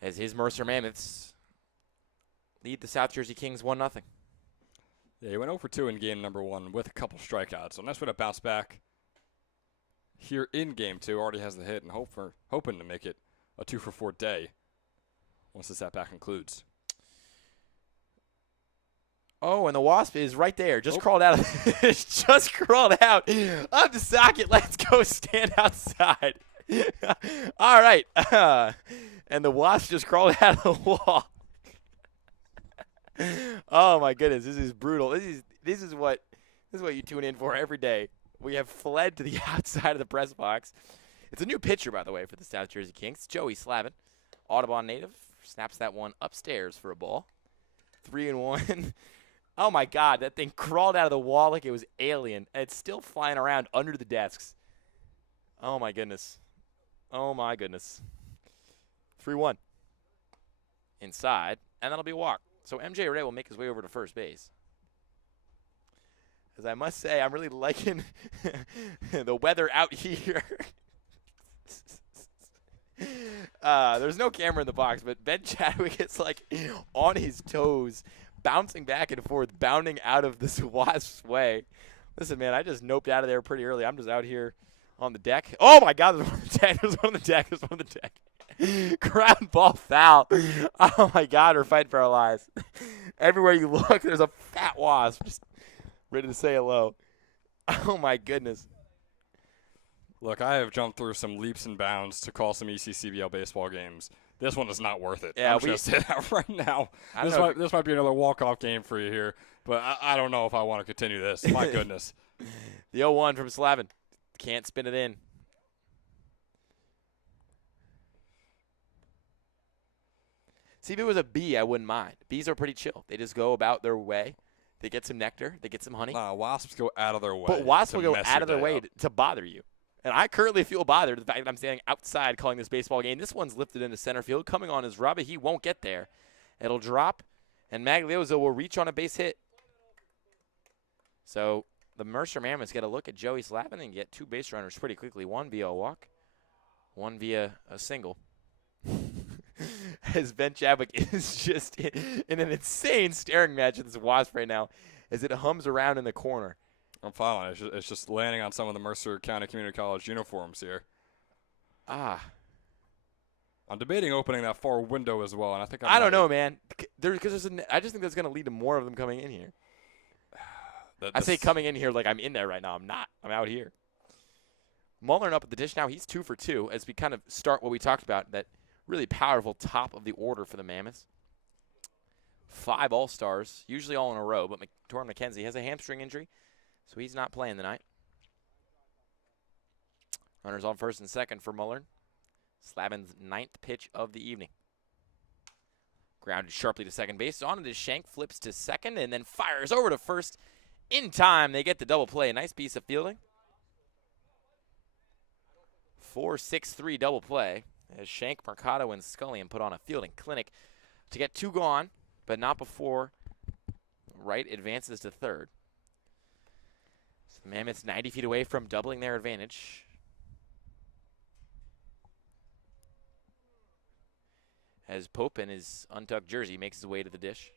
As his Mercer Mammoths lead the South Jersey Kings 1-0. Yeah, he went 0 for 2 in game number 1 with a couple strikeouts. So nice way to bounce back here in game 2. Already has the hit and hoping to make it a 2 for 4 day once this at-bat concludes. Oh, and the Wasp is right there. Just crawled out. Just crawled out of the socket. Let's go stand outside. All right. And the Wasp just crawled out of the wall. Oh my goodness, this is brutal. This is what you tune in for every day. We have fled to the outside of the press box. It's a new pitcher, by the way, for the South Jersey Kings. Joey Slavin, Audubon native, snaps that one upstairs for a ball. 3-1. Oh my God, that thing crawled out of the wall like it was alien. And it's still flying around under the desks. Oh my goodness. Oh my goodness. 3-1. Inside, and that'll be a walk. So MJ Ray will make his way over to first base. As I must say, I'm really liking the weather out here. There's no camera in the box, but Ben Chadwick is like on his toes, bouncing back and forth, bounding out of this Wasp's way. Listen, man, I just noped out of there pretty early. I'm just out here on the deck. Oh, my God, there's one on the deck. There's one on the deck. There's one on the deck. Ground ball foul. Oh, my God, we're fighting for our lives. Everywhere you look, there's a fat wasp just ready to say hello. Oh, my goodness. Look, I have jumped through some leaps and bounds to call some ECCBL baseball games. This one is not worth it. Yeah, I'm just going to say that right now. This might be another walk-off game for you here, but I don't know if I want to continue this. My goodness. The 0-1 from Slavin. Can't spin it in. See, if it was a bee, I wouldn't mind. Bees are pretty chill. They just go about their way. They get some nectar. They get some honey. Wasps go out of their way. But wasps will go out of their way to bother you. And I currently feel bothered the fact that I'm standing outside calling this baseball game. This one's lifted into center field. Coming on is Robbie. He won't get there. It'll drop, and Maglioso will reach on a base hit. So the Mercer Mammoths get a look at Joey Slavin and get 2 base runners pretty quickly. One via a walk, one via a single. As Ben Chadwick is just in an insane staring match with this Wasp right now as it hums around in the corner. I'm following. It's just landing on some of the Mercer County Community College uniforms here. I'm debating opening that far window as well, and I think I don't know, man. I just think that's going to lead to more of them coming in here. I say coming in here like I'm in there right now. I'm not. I'm out here. Mullern up at the dish now. He's 2 for 2 as we kind of start what we talked about, that really powerful top of the order for the Mammoths. 5 All-Stars, usually all in a row, but Torin McKenzie has a hamstring injury, so he's not playing tonight. Runners on first and second for Mullern. Slavin's 9th pitch of the evening. Grounded sharply to second base. On to Shank, flips to second, and then fires over to first. In time, they get the double play. Nice piece of fielding. 4-6-3 double play as Shank, Mercado, and Scullion put on a fielding clinic to get 2 gone, but not before Wright advances to third. So the Mammoths 90 feet away from doubling their advantage. As Pope in his untucked jersey makes his way to the dish.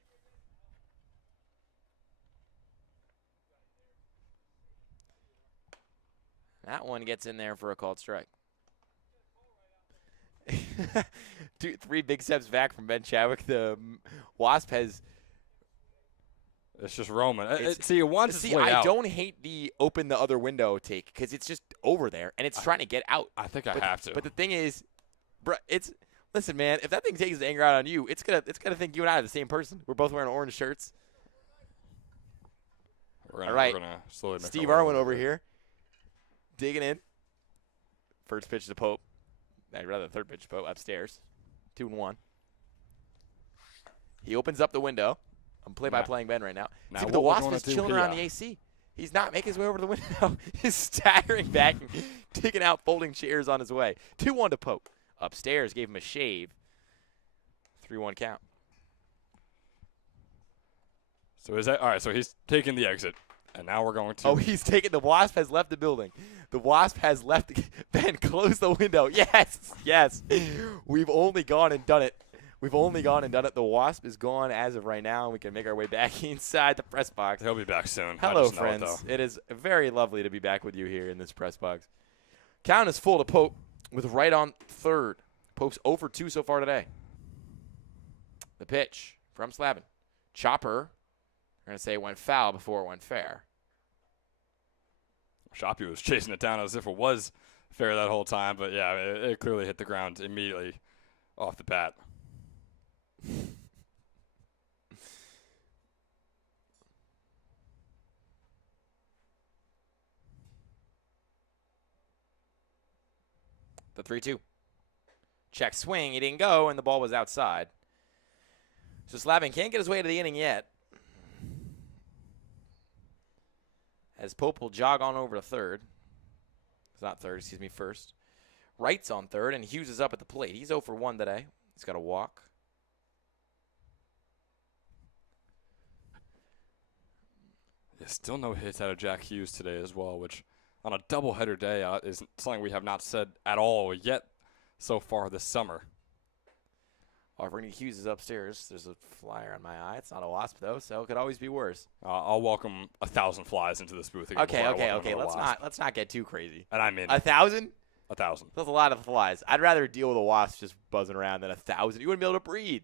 That one gets in there for a called strike. 3 big steps back from Ben Chadwick. The Wasp has. It's just roaming. I don't hate the open the other window take because it's just over there and it's trying to get out. I think I have to. But the thing is, listen, man. If that thing takes the anger out on you, it's gonna think you and I are the same person. We're both wearing orange shirts. All right, we're gonna slowly make Steve Irwin over here, digging in. First pitch to Pope. I'd rather third pitch to Pope upstairs. 2-1. He opens up the window. I'm play-by-playing Ben right now. Now See, but what the we're Wasp gonna is do chilling around the here- AC. He's not making his way over to the window. He's staggering back and taking out folding chairs on his way. 2-1 to Pope. Upstairs, gave him a shave. 3-1 count. So is that all right? So he's taking the exit, and now we're going to. Oh, he's taking the Wasp has left the building. The Wasp has left. Ben, close the window. Yes, yes. We've only gone and done it. We've only gone and done it. The Wasp is gone as of right now, and we can make our way back inside the press box. He'll be back soon. I Hello, just know it, friends. though. It is very lovely to be back with you here in this press box. Count is full to Pope with right on third. Pope's 0 for 2 so far today. The pitch from Slavin. Chopper. We're going to say it went foul before it went fair. Shoppy was chasing it down as if it was fair that whole time, but yeah, it clearly hit the ground immediately off the bat. The 3-2. Check swing. He didn't go, and the ball was outside. So Slavin can't get his way to the inning yet. As Pope will jog on over to third. It's not third, excuse me, first. Wright's on third, and Hughes is up at the plate. He's 0 for 1 today. He's got a walk. Yeah, still no hits out of Jack Hughes today as well, which on a doubleheader day is something we have not said at all yet so far this summer. Offering Hughes is upstairs. There's a flyer on my eye. It's not a Wasp, though, so it could always be worse. I'll welcome 1,000 flies into this booth again. Okay. Let's not get too crazy. And I mean 1,000? 1,000. That's a lot of flies. I'd rather deal with a wasp just buzzing around than 1,000. You wouldn't be able to breathe.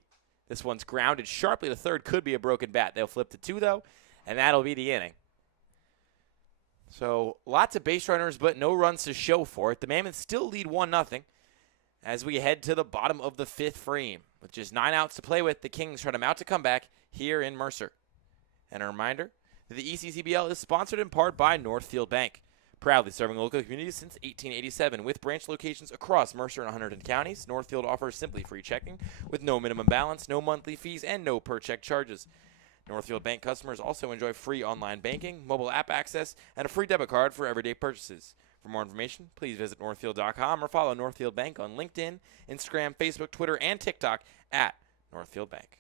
This one's grounded sharply to third. Could be a broken bat. They'll flip to 2, though, and that'll be the inning. So lots of base runners, but no runs to show for it. The Mammoths still lead 1-0 as we head to the bottom of the 5th frame. With just 9 outs to play with, the Kings try to mount a comeback here in Mercer. And a reminder that the ECCBL is sponsored in part by Northfield Bank, proudly serving local communities since 1887 with branch locations across Mercer and 100 counties. Northfield offers simply free checking with no minimum balance, no monthly fees, and no per-check charges. Northfield Bank customers also enjoy free online banking, mobile app access, and a free debit card for everyday purchases. For more information, please visit northfield.com or follow Northfield Bank on LinkedIn, Instagram, Facebook, Twitter, and TikTok at Northfield Bank.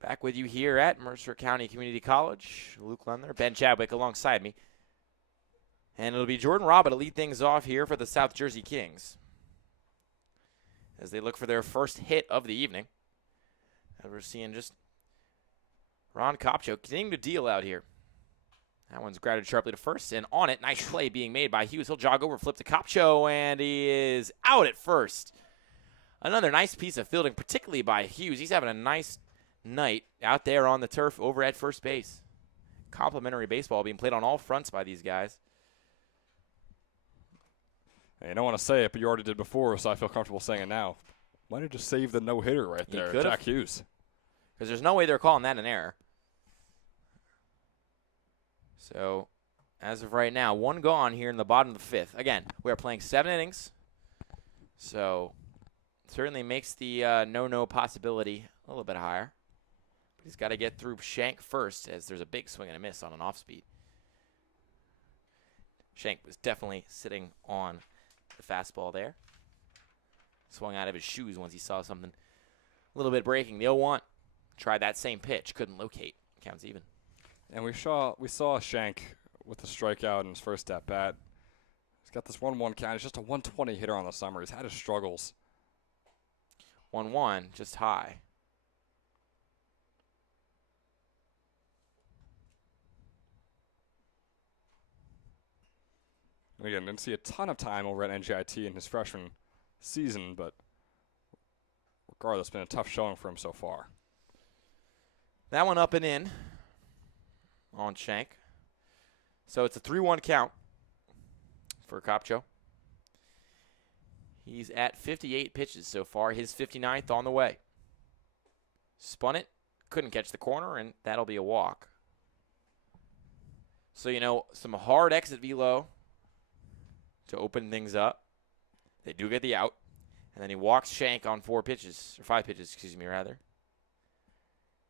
Back with you here at Mercer County Community College. Luke Lundler, Ben Chadwick alongside me. And it'll be Jordan Robba to lead things off here for the South Jersey Kings as they look for their first hit of the evening. And we're seeing just Ron Kopcho continuing to deal out here. That one's grounded sharply to first, and on it, nice play being made by Hughes. He'll jog over, flip to Kopcho, and he is out at first. Another nice piece of fielding, particularly by Hughes. He's having a nice night out there on the turf over at first base. Complimentary baseball being played on all fronts by these guys. Hey, I don't want to say it, but you already did before, so I feel comfortable saying it now. Might have just saved the no-hitter right You there, could've. Jack Hughes. Because there's no way they're calling that an error. So, as of right now, 1 gone here in the bottom of the 5th. Again, we are playing 7 innings. So, certainly makes the no-no possibility a little bit higher. But he's got to get through Shank first, as there's a big swing and a miss on an off-speed. Shank was definitely sitting on the fastball there. Swung out of his shoes once he saw something a little bit breaking. The 0-1. Tried that same pitch. Couldn't locate. Counts even. And we saw Shank with the strikeout in his first at-bat. got this 1-1 count. He's just a 120 hitter on the summer. He's had his struggles. 1-1, just high. And again, didn't see a ton of time over at NJIT in his freshman season, but regardless, been a tough showing for him so far. That one up and in on Shank. So it's a 3-1 count for Kopcho. He's at 58 pitches so far. His 59th on the way. Spun it, couldn't catch the corner, and that'll be a walk. So, you know, some hard exit velo to open things up. They do get the out. And then he walks Shank on 5 pitches, excuse me, rather.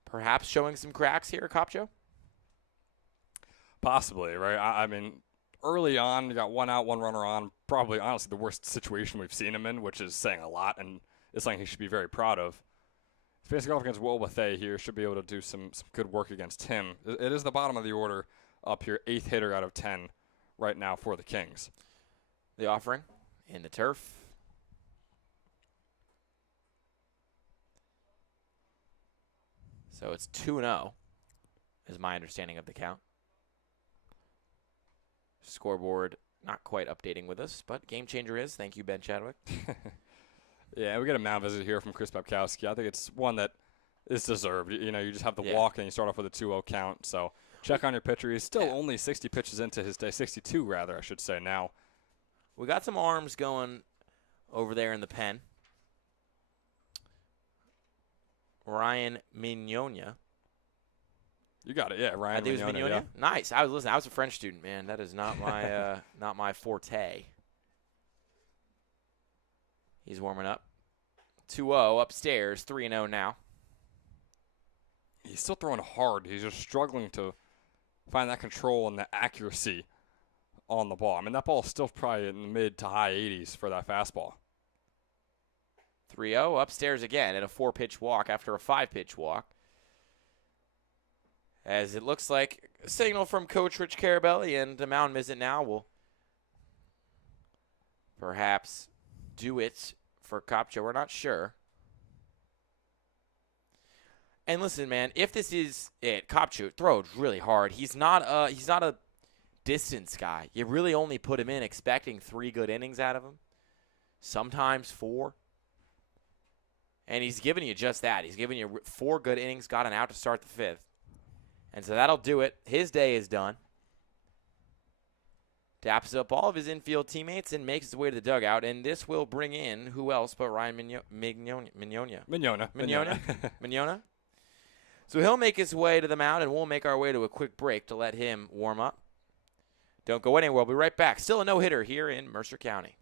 Perhaps showing some cracks here, Kopcho? Possibly, right? I mean, early on, you got 1 out, 1 runner on. Probably, honestly, the worst situation we've seen him in, which is saying a lot, and it's something he should be very proud of. Facing off against Will Bethay here, should be able to do some good work against him. It is the bottom of the order up here, 8th hitter out of 10 right now for the Kings. The offering in the turf. So it's 2-0 is my understanding of the count. Scoreboard not quite updating with us, but Game Changer is. Thank you, Ben Chadwick. Yeah, we get a mound visit here from Chris Babkowski. I think it's one that is deserved. You know, you just have the Yeah. walk and you start off with a 2-0 count. So check on your pitcher. He's still only 60 pitches into his day, 62 rather, I should say now. We got some arms going over there in the pen. Ryan Mignonia. You got it, yeah, I Ryan think it was Mignonia, Mignonia. yeah. Nice. I was a French student, man. That is not my not my forte. He's warming up. 2-0 upstairs, 3-0 now. He's still throwing hard. He's just struggling to find that control and the accuracy on the ball. I mean, that ball is still probably in the mid to high 80s for that fastball. 3-0 upstairs again at a 4-pitch walk after a 5-pitch walk. As it looks like a signal from Coach Rich Carabelli, and the mound visit now will perhaps do it for Kopcho. We're not sure. And listen, man, if this is it, Kopcho throws really hard. He's not a distance guy. You really only put him in expecting 3 good innings out of him, sometimes 4. And he's giving you just that. He's giving you 4 good innings, got an out to start the 5th. And so that'll do it. His day is done. Daps up all of his infield teammates and makes his way to the dugout. And this will bring in who else but Ryan Mignonia. So he'll make his way to the mound, and we'll make our way to a quick break to let him warm up. Don't go anywhere. We'll be right back. Still a no-hitter here in Mercer County.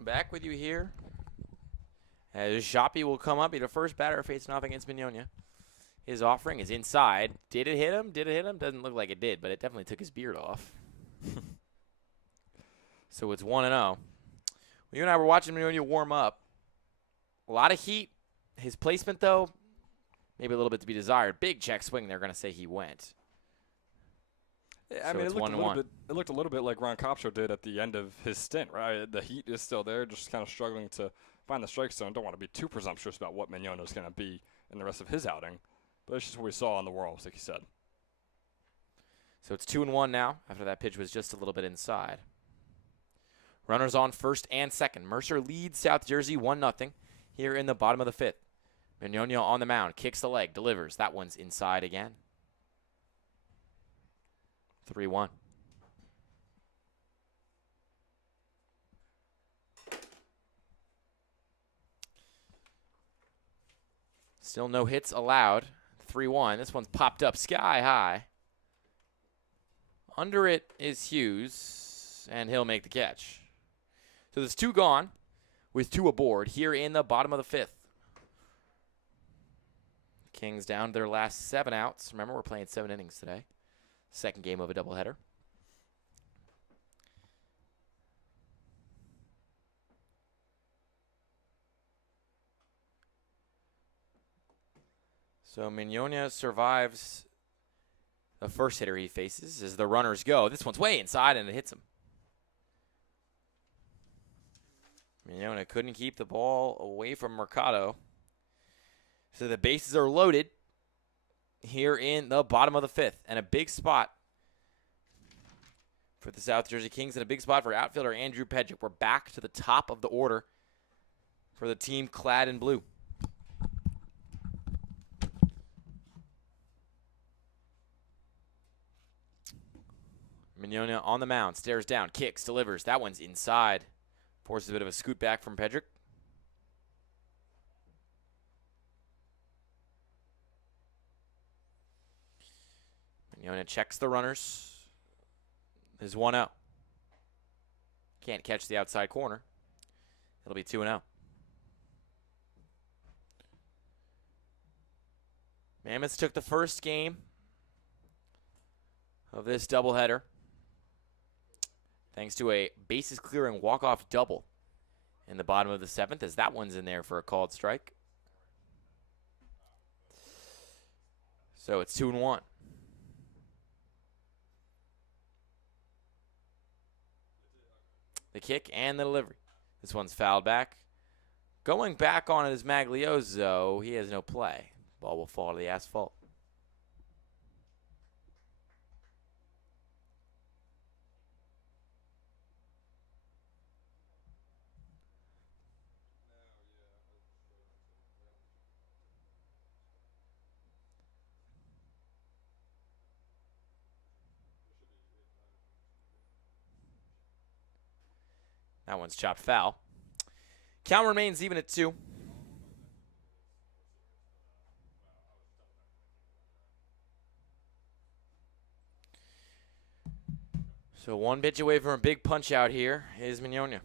Back with you here. As Shoppy will come up. Be the first batter facing off against Mignonia. His offering is inside. Did it hit him? Did it hit him? Doesn't look like it did, but it definitely took his beard off. So it's 1-0. You and I were watching Mignonia warm up. A lot of heat. His placement, though, maybe a little bit to be desired. Big check swing. They're going to say he went. Yeah, I So mean, it's it 1-1. looked a little bit like Ron Kopcho did at the end of his stint, right? The heat is still there, just kind of struggling to find the strike zone. Don't want to be too presumptuous about what Mignonia is going to be in the rest of his outing, but it's just what we saw in the Worlds, like you said. So it's 2-1 now after that pitch was just a little bit inside. Runners on first and second. Mercer leads South Jersey 1-0 here in the bottom of the fifth. Mignonia on the mound, kicks the leg, delivers. That one's inside again. 3-1. Still no hits allowed. 3-1. This one's popped up sky high. Under it is Hughes, and he'll make the catch. So there's 2 gone with 2 aboard here in the bottom of the fifth. Kings down to their last 7 outs. Remember, we're playing 7 innings today. Second game of a doubleheader. So Mignonia survives the first hitter he faces as the runners go. This one's way inside, and it hits him. Mignonia couldn't keep the ball away from Mercado. So the bases are loaded here in the bottom of the fifth. And a big spot for the South Jersey Kings and a big spot for outfielder Andrew Pedrick. We're back to the top of the order for the team clad in blue. Mignonia on the mound, stares down, kicks, delivers. That one's inside. Forces a bit of a scoot back from Pedrick. Mignonia checks the runners. There's 1-0. Can't catch the outside corner. It'll be 2-0. Mammoths took the first game of this doubleheader thanks to a bases clearing walk-off double in the bottom of the 7th, as that one's in there for a called strike. So it's 2-1. The kick and the delivery. This one's fouled back. Going back on it is Maglioso. He has no play. Ball will fall to the asphalt. That one's chopped foul. Count remains even at 2. So one pitch away from a big punch out here is Mignonia.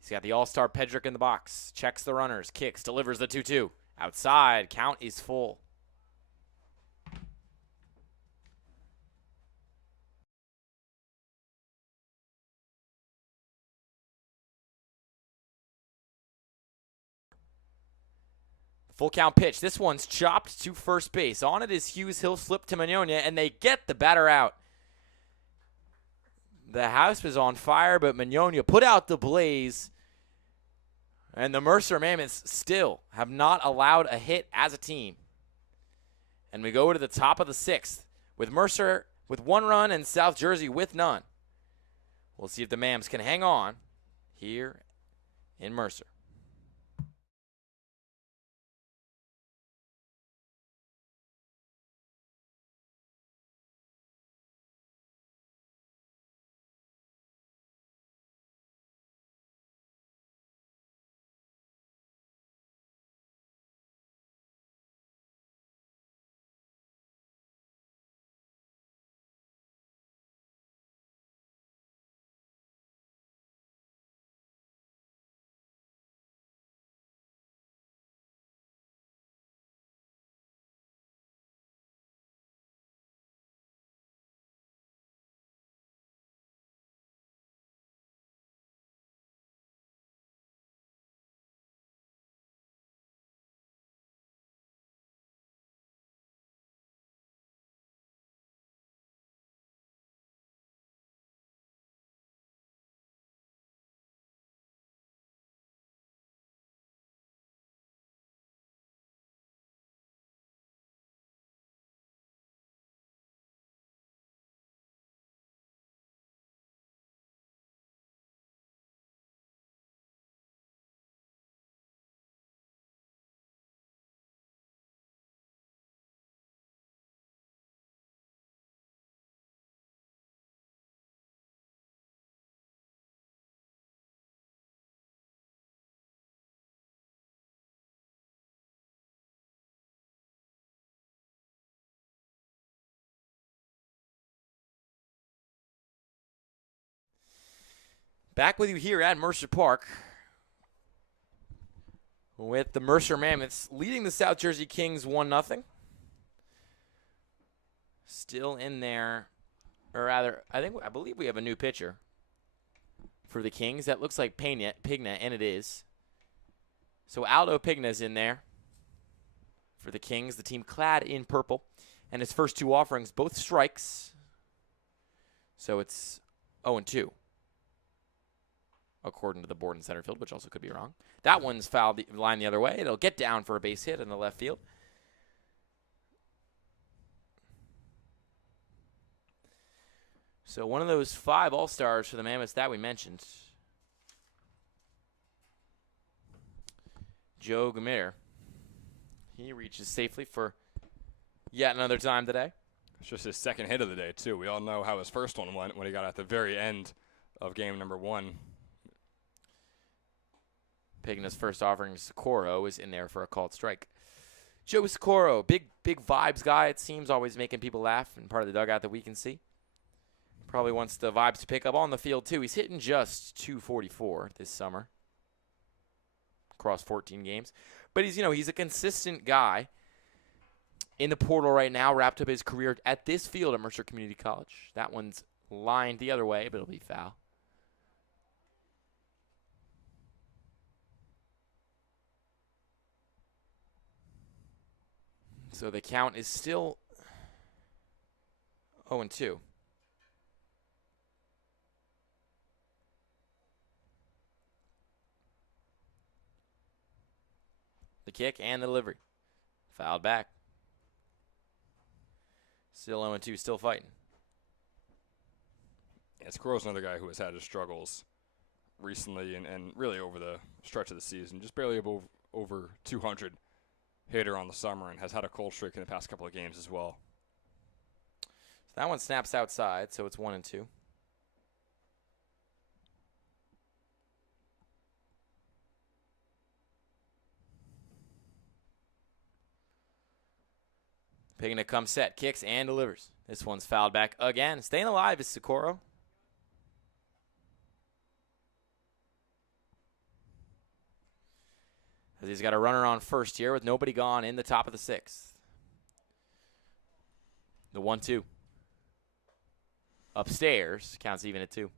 He's got the all-star Pedrick in the box. Checks the runners, kicks, delivers the 2-2. Outside, count is full. Full count pitch. This one's chopped to first base. On it is Hughes. He'll slip to Mignonia, and they get the batter out. The house was on fire, but Mignonia put out the blaze. And the Mercer Mammoths still have not allowed a hit as a team. And we go to the top of the 6th with Mercer with 1 run and South Jersey with none. We'll see if the Mams can hang on here in Mercer. Back with you here at Mercer Park with the Mercer Mammoths leading the South Jersey Kings 1-0. Still in there, or rather, I believe we have a new pitcher for the Kings. That looks like Pigna, and it is. So Aldo Pigna's in there for the Kings, the team clad in purple. And his first two offerings, both strikes. So it's 0-2. According to the board in center field, which also could be wrong. That one's fouled the line the other way. It'll get down for a base hit in the left field. So one of those 5 All-Stars for the Mammoths that we mentioned, Joe Gamitter, he reaches safely for yet another time today. It's just his second hit of the day, too. We all know how his first one went when he got at the very end of game number 1. Pigna's first offering, Socorro, is in there for a called strike. Joe Socorro, big vibes guy, it seems, always making people laugh and part of the dugout that we can see. Probably wants the vibes to pick up on the field, too. He's hitting just .244 this summer across 14 games. But he's a consistent guy in the portal right now, wrapped up his career at this field at Mercer Community College. That one's lined the other way, but it'll be foul. So the count is still 0-2. The kick and the delivery. Fouled back. Still 0-2, still fighting. Yeah, Squirrel's another guy who has had his struggles recently and really over the stretch of the season. Just barely over 200 hitter on the summer and has had a cold streak in the past couple of games as well. So that one snaps outside, so it's 1-2. Pigna comes set, kicks and delivers. This one's fouled back again. Staying alive is Socorro. As he's got a runner on first here with nobody gone in the top of the 6th. The 1-2. Upstairs, counts even at 2.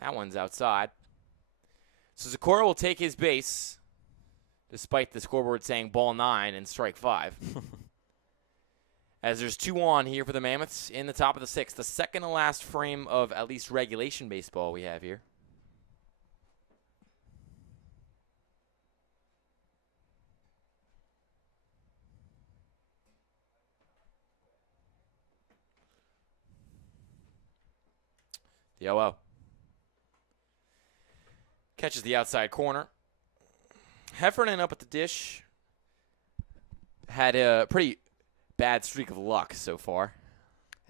That one's outside. So Socorro will take his base, despite the scoreboard saying ball 9 and strike 5. As there's 2 on here for the Mammoths in the top of the 6th. The second to last frame of at least regulation baseball we have here. The 0-0. Catches the outside corner. Heffernan up at the dish. Had a pretty bad streak of luck so far.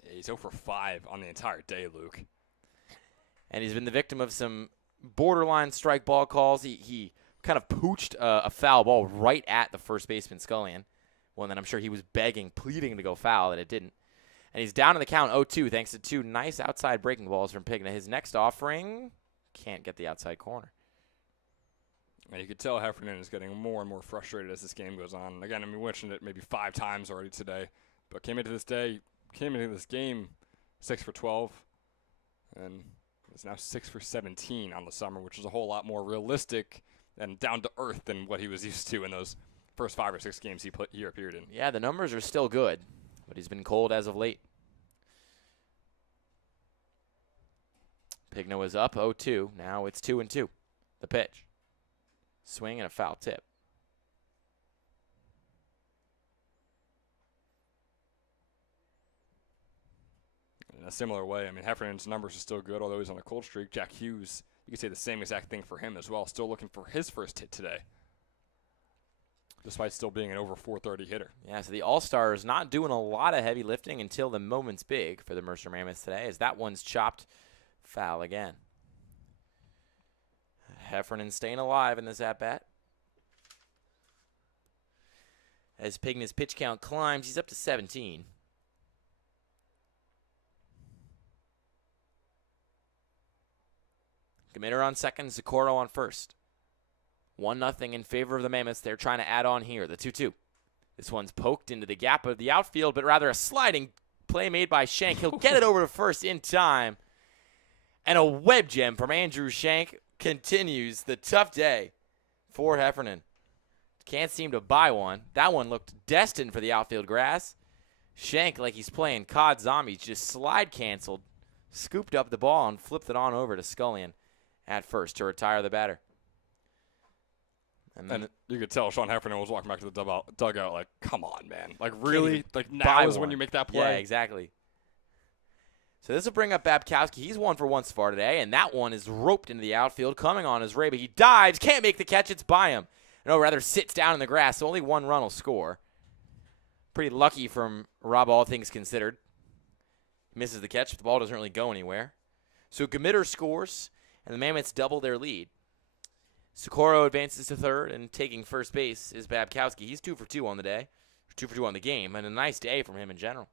Yeah, he's 0 for 5 on the entire day, Luke. And he's been the victim of some borderline strike ball calls. He kind of pooched a foul ball right at the first baseman, Scullion. One that I'm sure he was begging, pleading to go foul, and it didn't. And he's down in the count 0-2 thanks to 2 nice outside breaking balls from Pigna. His next offering can't get the outside corner. And you could tell Heffernan is getting more and more frustrated as this game goes on. Again, we mentioned it maybe 5 times already today, but came into this game 6 for 12, and is now 6 for 17 on the summer, which is a whole lot more realistic and down to earth than what he was used to in those first 5 or 6 games he appeared in. Yeah, the numbers are still good, but he's been cold as of late. Pigna was up 0-2. Now it's 2-2. The pitch. Swing and a foul tip. In a similar way, I mean, Heffernan's numbers are still good, although he's on a cold streak. Jack Hughes, you could say the same exact thing for him as well. Still looking for his first hit today, despite still being an over 430 hitter. Yeah, so the All-Star is not doing a lot of heavy lifting until the moment's big for the Mercer Mammoths today, as that one's chopped foul again. Heffernan staying alive in this at-bat. As Pigna's pitch count climbs, he's up to 17. Gmitter on second, Socorro on first. 1-0 in favor of the Mammoths. They're trying to add on here, the 2-2. This one's poked into the gap of the outfield, but rather a sliding play made by Shank. He'll get it over to first in time. And a web gem from Andrew Shank continues the tough day for Heffernan. Can't seem to buy one. That one looked destined for the outfield grass. Shank, like he's playing COD Zombies, just slide canceled, scooped up the ball, and flipped it on over to Scullion at first to retire the batter. And then you could tell Sean Heffernan was walking back to the dugout like, come on, man. Like, really? Like, now buy is when one. you make that play? Yeah, exactly. So this will bring up Babkowski. He's 1 for 1 so far today, and that one is roped into the outfield. Coming on is Ray, but he dives, can't make the catch. It's by him. No, rather sits down in the grass, so only 1 run will score. Pretty lucky from Rob, all things considered. Misses the catch, but the ball doesn't really go anywhere. So Gmitter scores, and the Mammoths double their lead. Socorro advances to third, and taking first base is Babkowski. He's 2 for 2 on the day, 2 for 2 on the game, and a nice day from him in general.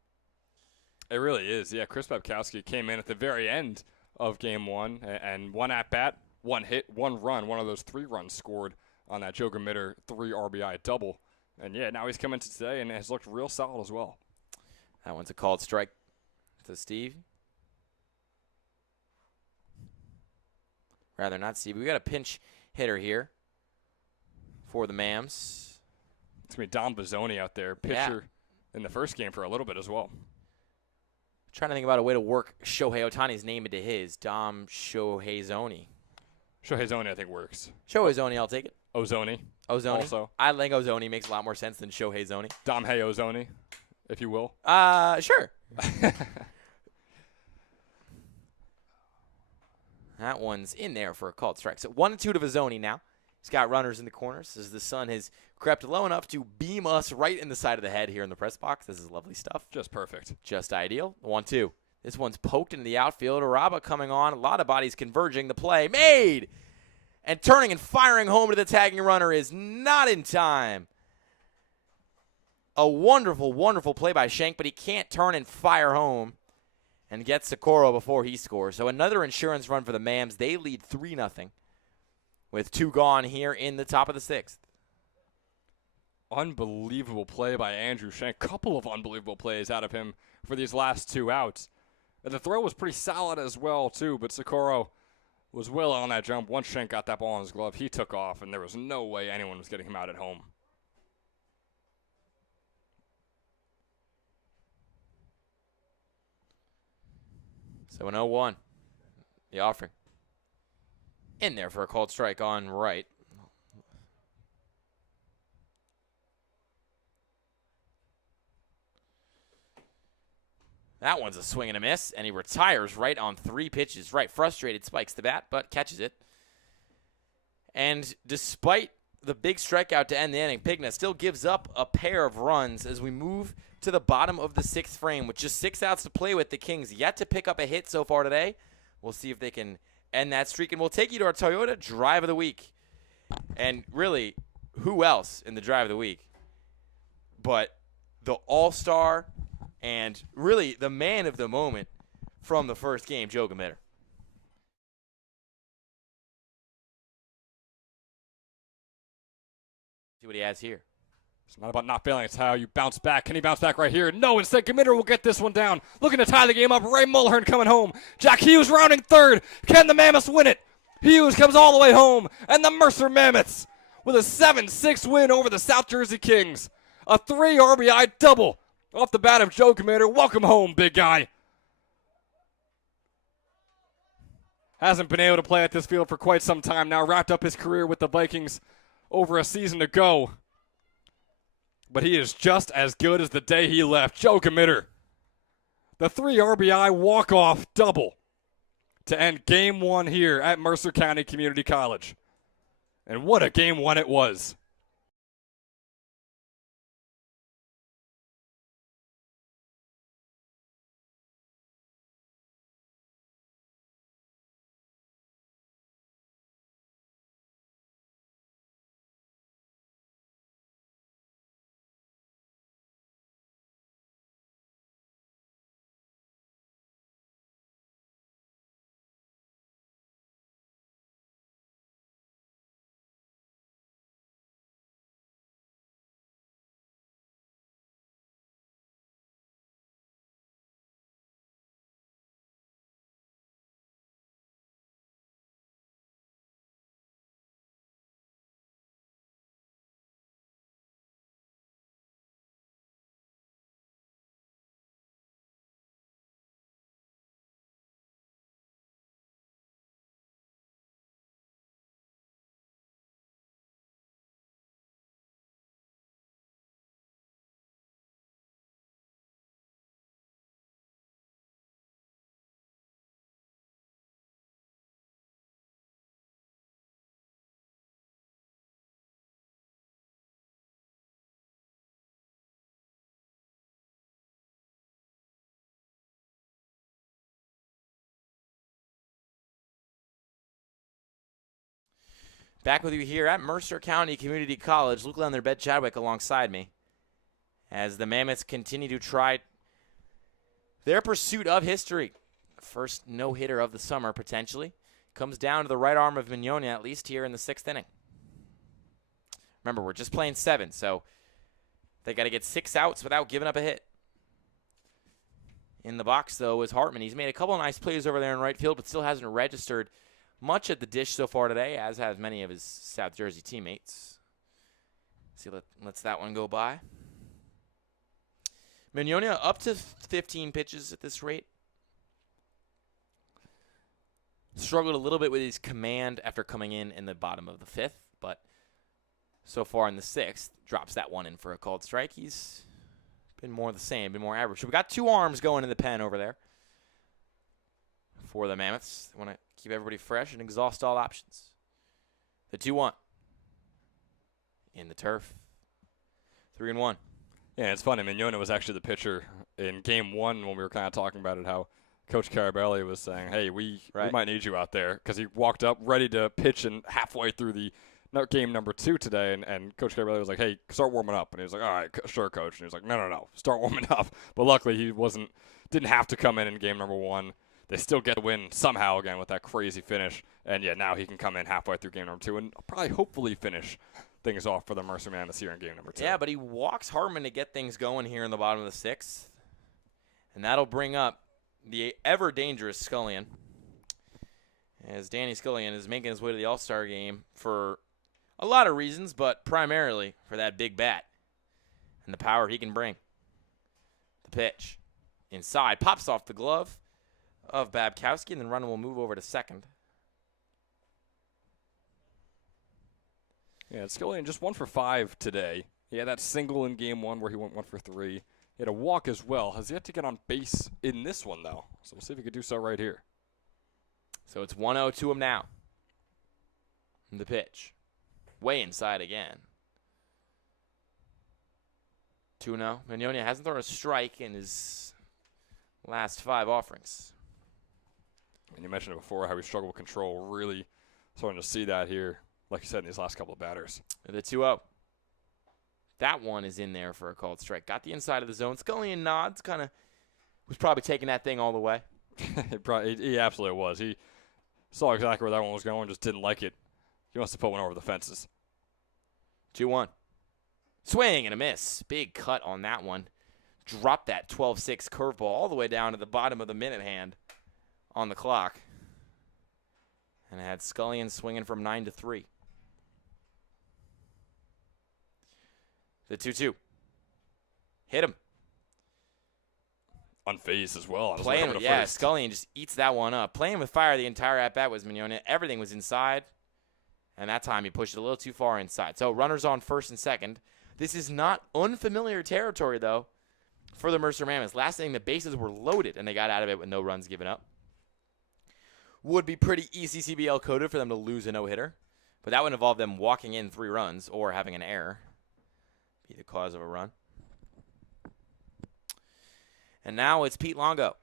It really is. Yeah, Chris Babkowski came in at the very end of game 1, and 1 at-bat, 1 hit, 1 run. One of those 3 runs scored on that Joe Gmitter 3 RBI double. And, yeah, now he's come into today and has looked real solid as well. That one's a called strike to Steve. Rather not Steve. We got a pinch hitter here for the Mams. It's going to be Dom Bizzoni out there, pitcher in the first game for a little bit as well. Trying to think about a way to work Shohei Ohtani's name into his. Dom Shohei-Zoni. Shohei-Zoni, I think, works. Shohei-Zoni, I'll take it. Ozoni. Ozoni. Also. I think Ozoni makes a lot more sense than Shohei-Zoni. Dom Hey Ozoni, if you will. Sure. That one's in there for a called strike. So 1-2 to Vizzoni now. He's got runners in the corners as the sun has crept low enough to beam us right in the side of the head here in the press box. This is lovely stuff. Just perfect. Just ideal. 1-2. This one's poked into the outfield. Araba coming on. A lot of bodies converging. The play made. And turning and firing home to the tagging runner is not in time. A wonderful, wonderful play by Shank, but he can't turn and fire home and get Socorro before he scores. So another insurance run for the Mams. They lead 3-0 with 2 gone here in the top of the 6th. Unbelievable play by Andrew Shank. Couple of unbelievable plays out of him for these last 2 outs. And the throw was pretty solid as well, too, but Socorro was well on that jump. Once Shank got that ball in his glove, he took off, and there was no way anyone was getting him out at home. So an 0-1. The offering. In there for a called strike on right. That one's a swing and a miss, and he retires right on 3 pitches. Right, frustrated, spikes the bat, but catches it. And despite the big strikeout to end the inning, Pigna still gives up a pair of runs as we move to the bottom of the 6th frame. With just 6 outs to play with, the Kings yet to pick up a hit so far today. We'll see if they can end that streak, and we'll take you to our Toyota Drive of the Week. And really, who else in the Drive of the Week but the all-star and really the man of the moment from the first game, Joe Gmitter. See what he has here. It's not about not failing. It's how you bounce back. Can he bounce back right here? No, instead, Gmitter will get this one down. Looking to tie the game up. Ray Mulhern coming home. Jack Hughes rounding third. Can the Mammoths win it? Hughes comes all the way home. And the Mercer Mammoths with a 7-6 win over the South Jersey Kings. A 3 RBI double off the bat of Joe Gmitter. Welcome home, big guy. Hasn't been able to play at this field for quite some time now. Wrapped up his career with the Vikings over a season ago. But he is just as good as the day he left. Joe Gmitter. The 3 RBI walk-off double to end Game 1 here at Mercer County Community College. And what a Game 1 it was. Back with you here at Mercer County Community College. Luke Leonard Chadwick alongside me as the Mammoths continue to try their pursuit of history. First no-hitter of the summer, potentially. Comes down to the right arm of Mignogna, at least here in the 6th inning. Remember, we're just playing 7, so they got to get 6 outs without giving up a hit. In the box, though, is Hartman. He's made a couple of nice plays over there in right field, but still hasn't registered much at the dish so far today, as have many of his South Jersey teammates. See, lets that one go by. Mignogna up to 15 pitches at this rate. Struggled a little bit with his command after coming in the bottom of the 5th, but so far in the 6th, drops that one in for a called strike. He's been more the same, been more average. So we got 2 arms going in the pen over there for the Mammoths. They want to keep everybody fresh and exhaust all options. The 2-1 in the turf. 3-1. Yeah, it's funny. Mignogna was actually the pitcher in Game 1 when we were kind of talking about it, how Coach Carabelli was saying, hey, we might need you out there, because he walked up ready to pitch and halfway through the game number 2 today, and Coach Carabelli was like, hey, start warming up. And he was like, all right, sure, Coach. And he was like, no, start warming up. But luckily he didn't have to come in game number 1. They still get the win somehow again with that crazy finish. And, yeah, now he can come in halfway through game number 2 and probably hopefully finish things off for the Mercer Mammoths here in game number 2. Yeah, but he walks Hartman to get things going here in the bottom of the 6th. And that'll bring up the ever-dangerous Scullion, as Danny Scullion is making his way to the All-Star game for a lot of reasons, but primarily for that big bat and the power he can bring. The pitch inside, pops off the glove of Babkowski, and then runner will move over to second. Yeah, Scullion just 1 for 5 today. He had that single in game 1 where he went 1 for 3. He had a walk as well. Has yet to get on base in this one, though. So we'll see if he could do so right here. So it's 1-0 to him now. The pitch. Way inside again. 2-0. Mignogna hasn't thrown a strike in his last 5 offerings. And you mentioned it before, how he struggled with control. Really starting to see that here, like you said, in these last couple of batters. The 2-0. That one is in there for a called strike. Got the inside of the zone. Scullion nods, was probably taking that thing all the way. He absolutely was. He saw exactly where that one was going, just didn't like it. He wants to put one over the fences. 2-1. Swing and a miss. Big cut on that one. Dropped that 12-6 curveball all the way down to the bottom of the minute hand on the clock. And it had Scullion swinging from 9-3. The 2-2. Hit him. Unfazed as well. Scullion just eats that one up. Playing with fire the entire at-bat was Mignogna. Everything was inside. And that time he pushed it a little too far inside. So runners on first and second. This is not unfamiliar territory, though, for the Mercer Mammoths. Last inning, the bases were loaded, and they got out of it with no runs given up. Would be pretty ECCBL coded for them to lose a no-hitter. But that would involve them walking in 3 runs or having an error be the cause of a run. And now it's Pete Longo.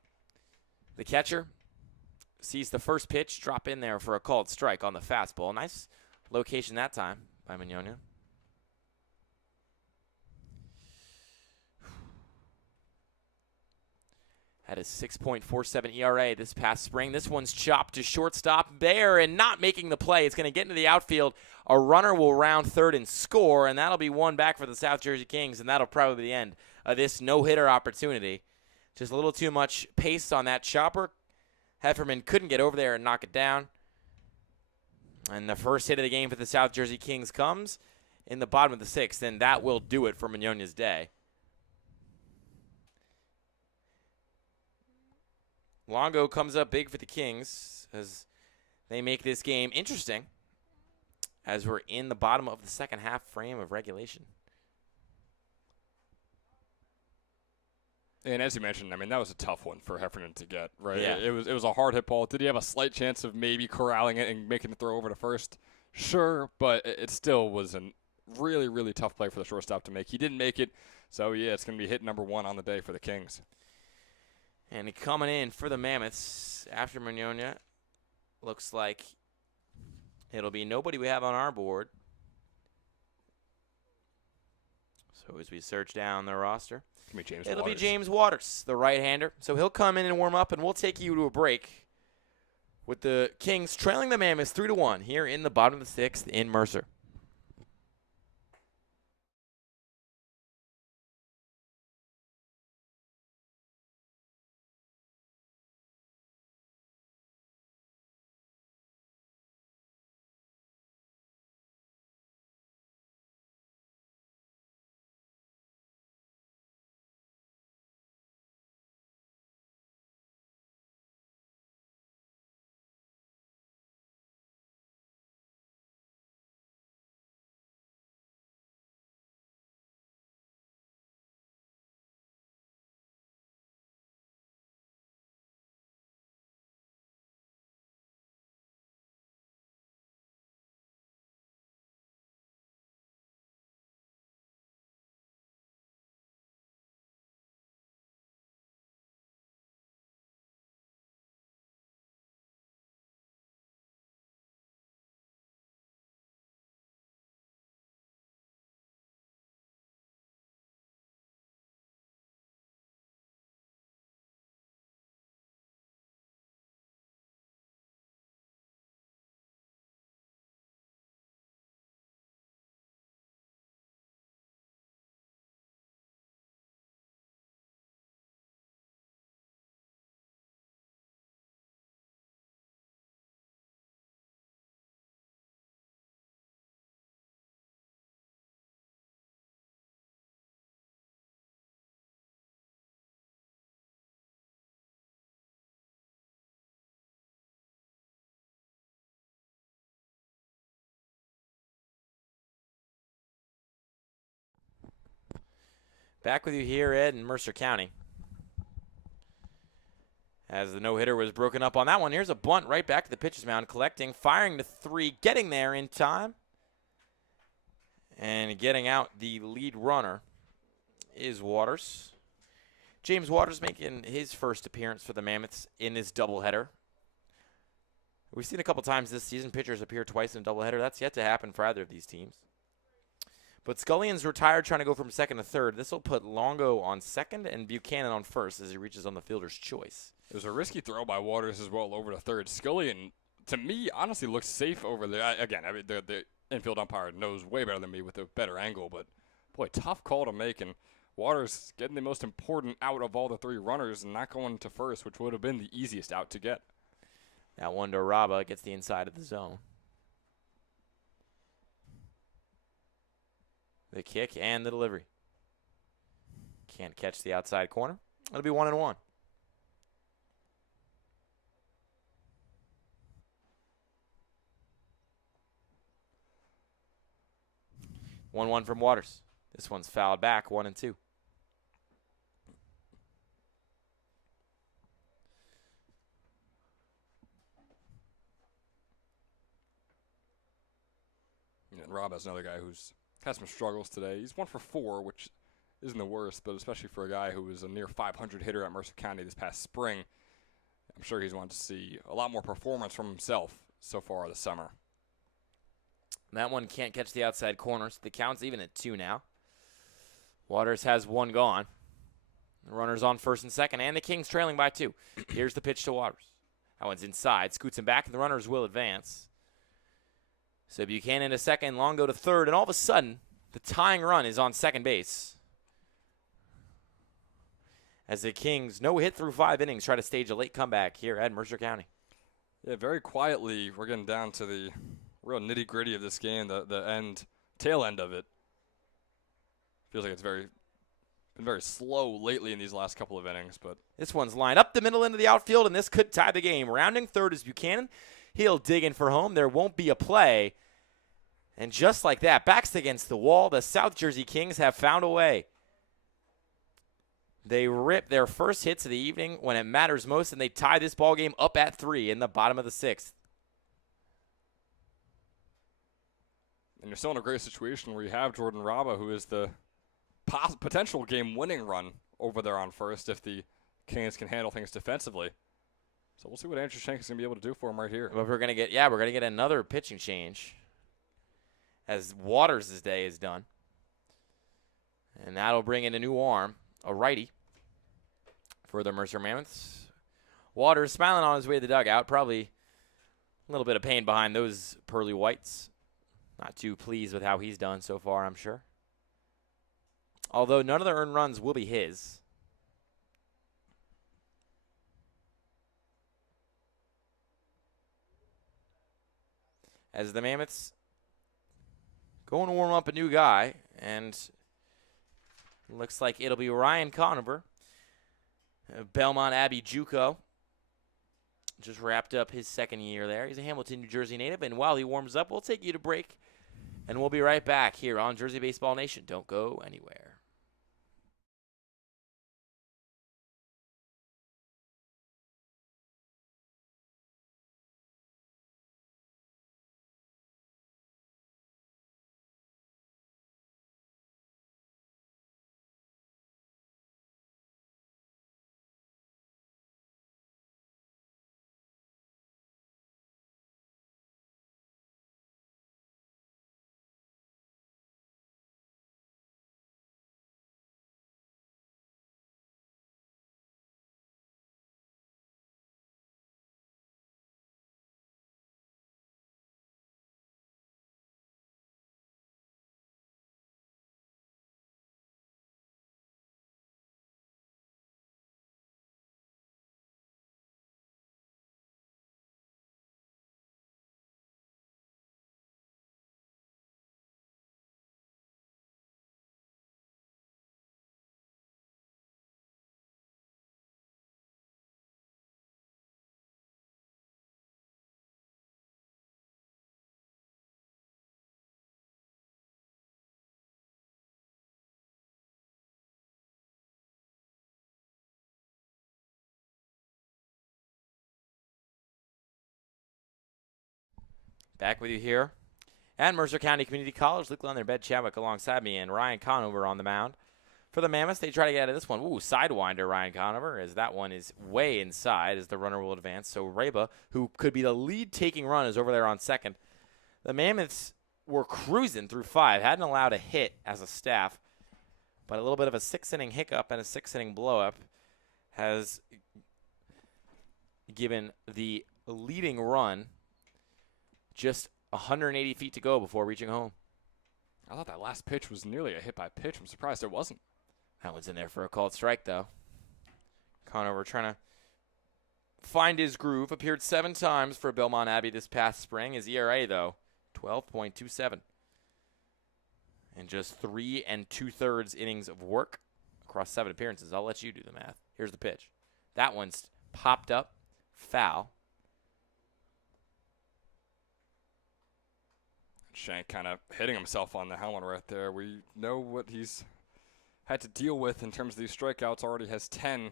The catcher sees the first pitch drop in there for a called strike on the fastball. Nice location that time by Mignogna. Had a 6.47 ERA this past spring. This one's chopped to shortstop. There, and not making the play. It's going to get into the outfield. A runner will round third and score, and that'll be one back for the South Jersey Kings, and that'll probably be the end of this no-hitter opportunity. Just a little too much pace on that chopper. Hefferman couldn't get over there and knock it down. And the first hit of the game for the South Jersey Kings comes in the bottom of the 6th, and that will do it for Mignogna's day. Longo comes up big for the Kings as they make this game interesting as we're in the bottom of the second half frame of regulation. And as you mentioned, I mean, that was a tough one for Heffernan to get, right? Yeah. It was a hard hit ball. Did he have a slight chance of maybe corralling it and making the throw over to first? Sure, but it still was a really, really tough play for the shortstop to make. He didn't make it, so yeah, it's going to be hit number 1 on the day for the Kings. And coming in for the Mammoths after Mignogna looks like It'll be nobody we have on our board. So as we search down the roster, it'll be James Waters, the right-hander. So he'll come in and warm up, and we'll take you to a break with the Kings trailing the Mammoths 3-1 here in the bottom of the 6th in Mercer. Back with you here, Ed, in Mercer County. As the no-hitter was broken up on that one, here's a bunt right back to the pitcher's mound, collecting, firing to 3, getting there in time. And getting out the lead runner is Waters. James Waters making his first appearance for the Mammoths in this doubleheader. We've seen a couple times this season pitchers appear twice in a doubleheader. That's yet to happen for either of these teams. But Scullion's retired, trying to go from second to third. This will put Longo on second and Buchanan on first as he reaches on the fielder's choice. It was a risky throw by Waters as well over to third. Scullion, to me, honestly looks safe over there. Again, I mean, the infield umpire knows way better than me with a better angle, but boy, tough call to make. And Waters getting the most important out of all the 3 runners and not going to first, which would have been the easiest out to get. That one to Raba gets the inside of the zone. The kick and the delivery. Can't catch the outside corner. It'll be 1-1. One from Waters. This one's fouled back, 1-2. And Rob is another guy who's had some struggles today. He's 1 for 4, which isn't the worst, but especially for a guy who was a near 500 hitter at Mercer County this past spring, I'm sure he's wanted to see a lot more performance from himself so far this summer. That one can't catch the outside corner, so the count's even at 2 now. Waters has 1 gone. The runner's on first and second, and the Kings trailing by 2. Here's the pitch to Waters. That one's inside, scoots him back, and the runners will advance. So Buchanan to second, Longo to third, and all of a sudden, the tying run is on second base. As the Kings, no hit through 5 innings, try to stage a late comeback here at Mercer County. Yeah, very quietly, we're getting down to the real nitty-gritty of this game, the tail end of it. Feels like it's been very slow lately in these last couple of innings, but this one's lined up the middle end of the outfield, and this could tie the game. Rounding third is Buchanan. He'll dig in for home. There won't be a play. And just like that, backs against the wall, the South Jersey Kings have found a way. They rip their first hits of the evening when it matters most, and they tie this ball game up at 3 in the bottom of the 6th. And you're still in a great situation where you have Jordan Raba, who is the potential game-winning run over there on first if the Kings can handle things defensively. So we'll see what Andrew Schenk is going to be able to do for him right here. But we're gonna get another pitching change as Waters' day is done, and that'll bring in a new arm, a righty, for the Mercer Mammoths. Waters smiling on his way to the dugout, probably a little bit of pain behind those pearly whites. Not too pleased with how he's done so far, I'm sure. Although none of the earned runs will be his. As the Mammoths going to warm up a new guy, and looks like it'll be Ryan Conover, Belmont Abbey JUCO. Just wrapped up his second year there. He's a Hamilton, New Jersey native, and while he warms up, we'll take you to break, and we'll be right back here on Jersey Baseball Nation. Don't go anywhere. Back with you here at Mercer County Community College. Luke Leonard, Ben Chadwick alongside me, and Ryan Conover on the mound. For the Mammoths, they try to get out of this one. Ooh, sidewinder Ryan Conover, as that one is way inside as the runner will advance. So Reba, who could be the lead taking run, is over there on second. The Mammoths were cruising through 5, hadn't allowed a hit as a staff, but a little bit of a 6-inning hiccup and a 6-inning blow-up has given the leading run just 180 feet to go before reaching home. I thought that last pitch was nearly a hit by pitch. I'm surprised it wasn't. That one's in there for a called strike, though. Conover trying to find his groove. Appeared 7 times for Belmont Abbey this past spring. His ERA, though, 12.27. And just 3 2/3 innings of work across 7 appearances. I'll let you do the math. Here's the pitch. That one's popped up, foul. Schenk kind of hitting himself on the helmet right there. We know what he's had to deal with in terms of these strikeouts. Already has 10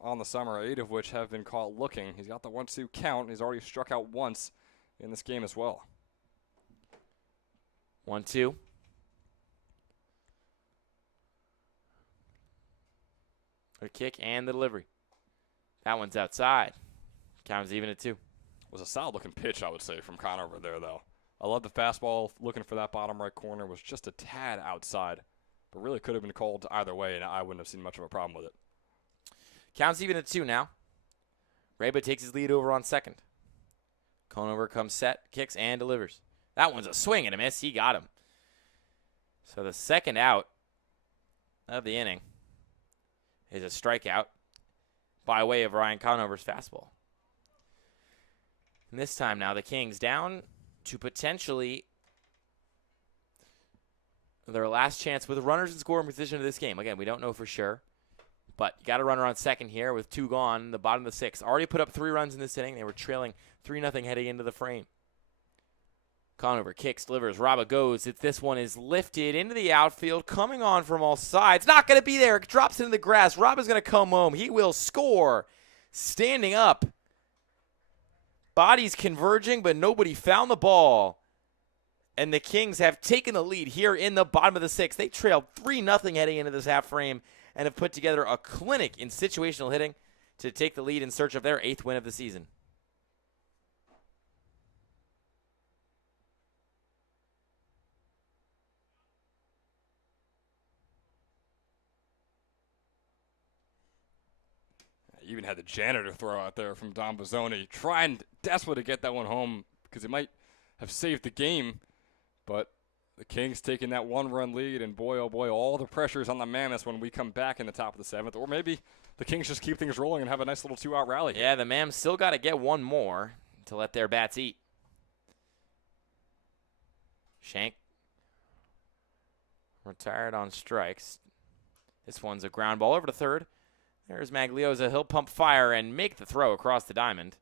on the summer, 8 of which have been caught looking. He's got the 1-2 count. He's already struck out once in this game as well. 1-2. The kick and the delivery. That one's outside. Count's even at 2. Was a solid-looking pitch, I would say, from Conover there, though. I love the fastball. Looking for that bottom right corner was just a tad outside, but really could have been called either way, and I wouldn't have seen much of a problem with it. Count's even at 2 now. Reba takes his lead over on second. Conover comes set, kicks, and delivers. That one's a swing and a miss. He got him. So the second out of the inning is a strikeout by way of Ryan Conover's fastball. And this time now the Kings down to potentially their last chance with runners in scoring position of this game. Again, we don't know for sure, but you got a runner on second here with 2 gone in the bottom of the 6th. Already put up 3 runs in this inning. They were trailing 3-0 heading into the frame. Conover kicks, delivers. Raba goes. This one is lifted into the outfield, coming on from all sides. Not going to be there. It drops into the grass. Raba's going to come home. He will score. Standing up. Bodies converging, but nobody found the ball. And the Kings have taken the lead here in the bottom of the 6th. They trailed 3-0 heading into this half frame and have put together a clinic in situational hitting. to take the lead in search of their 8th win of the season. Even had the janitor throw out there from Don Bozzoni, trying desperately to get that one home because it might have saved the game. But the Kings taking that 1-run lead, and boy, oh boy, all the pressure's on the Mammoths when we come back in the top of the 7th. Or maybe the Kings just keep things rolling and have a nice little 2-out rally. Yeah, the Mams still got to get one more to let their bats eat. Shank retired on strikes. This one's a ground ball over to third. There's Maglioza. He'll pump fire and make the throw across the diamond.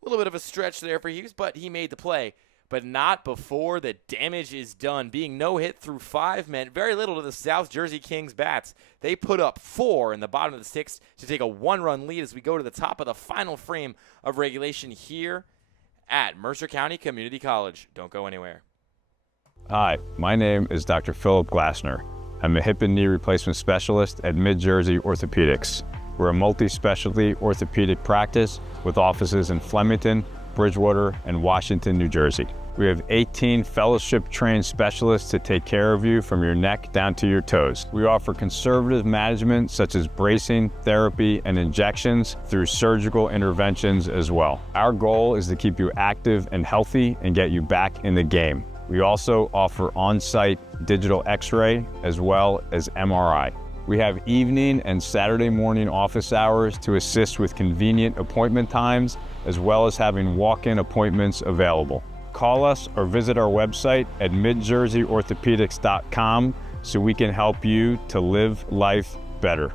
A little bit of a stretch there for Hughes, but he made the play. But not before the damage is done. Being no hit through 5 meant very little to the South Jersey Kings bats. They put up 4 in the bottom of the 6th to take a 1-run lead as we go to the top of the final frame of regulation here at Mercer County Community College. Don't go anywhere. Hi, my name is Dr. Philip Glassner. I'm a hip and knee replacement specialist at Mid-Jersey Orthopedics. We're a multi-specialty orthopedic practice with offices in Flemington, Bridgewater, and Washington, New Jersey. We have 18 fellowship-trained specialists to take care of you from your neck down to your toes. We offer conservative management such as bracing, therapy, and injections through surgical interventions as well. Our goal is to keep you active and healthy and get you back in the game. We also offer on-site digital x-ray as well as MRI. We have evening and Saturday morning office hours to assist with convenient appointment times, as well as having walk-in appointments available. Call us or visit our website at midjerseyorthopedics.com so we can help you to live life better.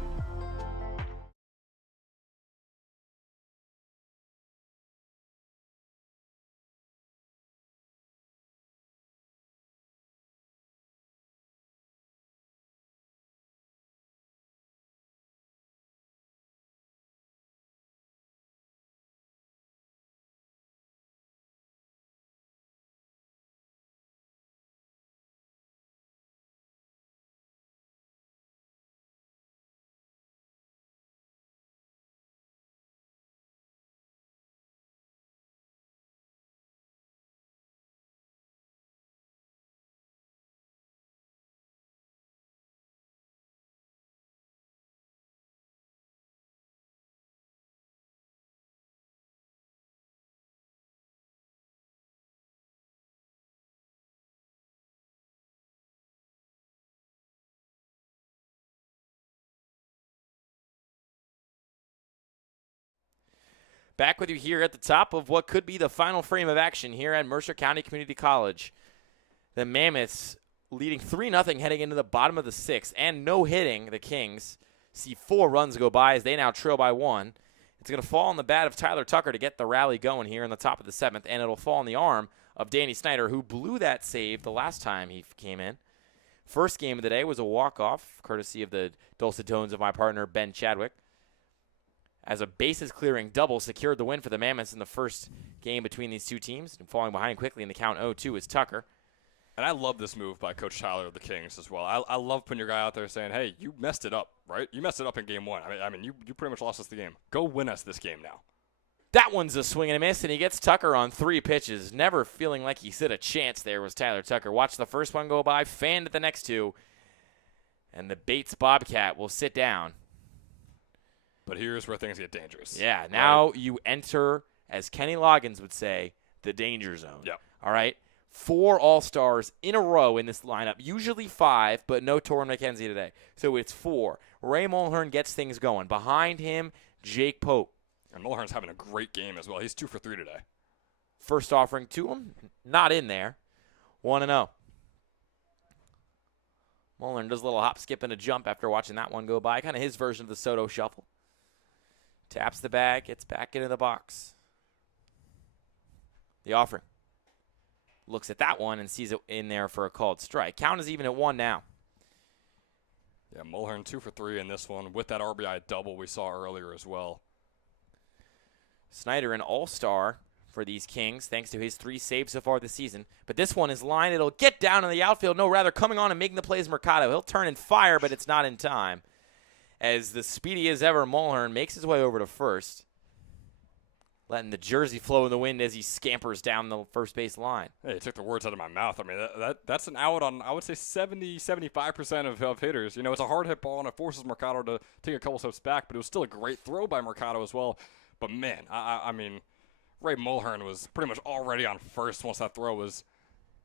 Back with you here at the top of what could be the final frame of action here at Mercer County Community College. The Mammoths leading 3-0 heading into the bottom of the 6th, and no hitting the Kings. See 4 runs go by as they now trail by 1. It's going to fall on the bat of Tyler Tucker to get the rally going here in the top of the 7th, and it'll fall on the arm of Danny Snyder, who blew that save the last time he came in. First game of the day was a walk-off, courtesy of the dulcet tones of my partner, Ben Chadwick, as a bases-clearing double secured the win for the Mammoths in the first game between these two teams. And falling behind quickly in the count 0-2 is Tucker. And I love this move by Coach Tyler of the Kings as well. I love putting your guy out there saying, hey, you messed it up, right? You messed it up in game 1. I mean, you pretty much lost us the game. Go win us this game now. That one's a swing and a miss, and he gets Tucker on 3 pitches. Never feeling like he stood a chance there was Tyler Tucker. Watch the first one go by, fanned at the next 2, and the Bates Bobcat will sit down. But here's where things get dangerous. Yeah, now you enter, as Kenny Loggins would say, the danger zone. Yep. All right? 4 All-Stars in a row in this lineup. Usually 5, but no Torrin McKenzie today. So it's 4. Ray Mulhern gets things going. Behind him, Jake Pope. And Mulhern's having a great game as well. He's 2 for 3 today. First offering to him, not in there. 1-0. Mulhern does a little hop, skip, and a jump after watching that one go by. Kind of his version of the Soto shuffle. Taps the bag, gets back into the box. The offering. Looks at that one and sees it in there for a called strike. Count is even at 1 now. Yeah, Mulhern 2 for 3 in this one with that RBI double we saw earlier as well. Snyder, an all-star for these Kings, thanks to his 3 saves so far this season. But this one is lined. It'll get down in the outfield. No, rather coming on and making the play is Mercado. He'll turn and fire, but it's not in time. as the speedy as ever Mulhern makes his way over to first, letting the jersey flow in the wind as he scampers down the first base line. Hey, you took the words out of my mouth. I mean, that's an out on, I would say, 70-75% of hitters. You know, it's a hard hit ball, and it forces Mercado to take a couple steps back, but it was still a great throw by Mercado as well. But, man, I mean, Ray Mulhern was pretty much already on first once that throw was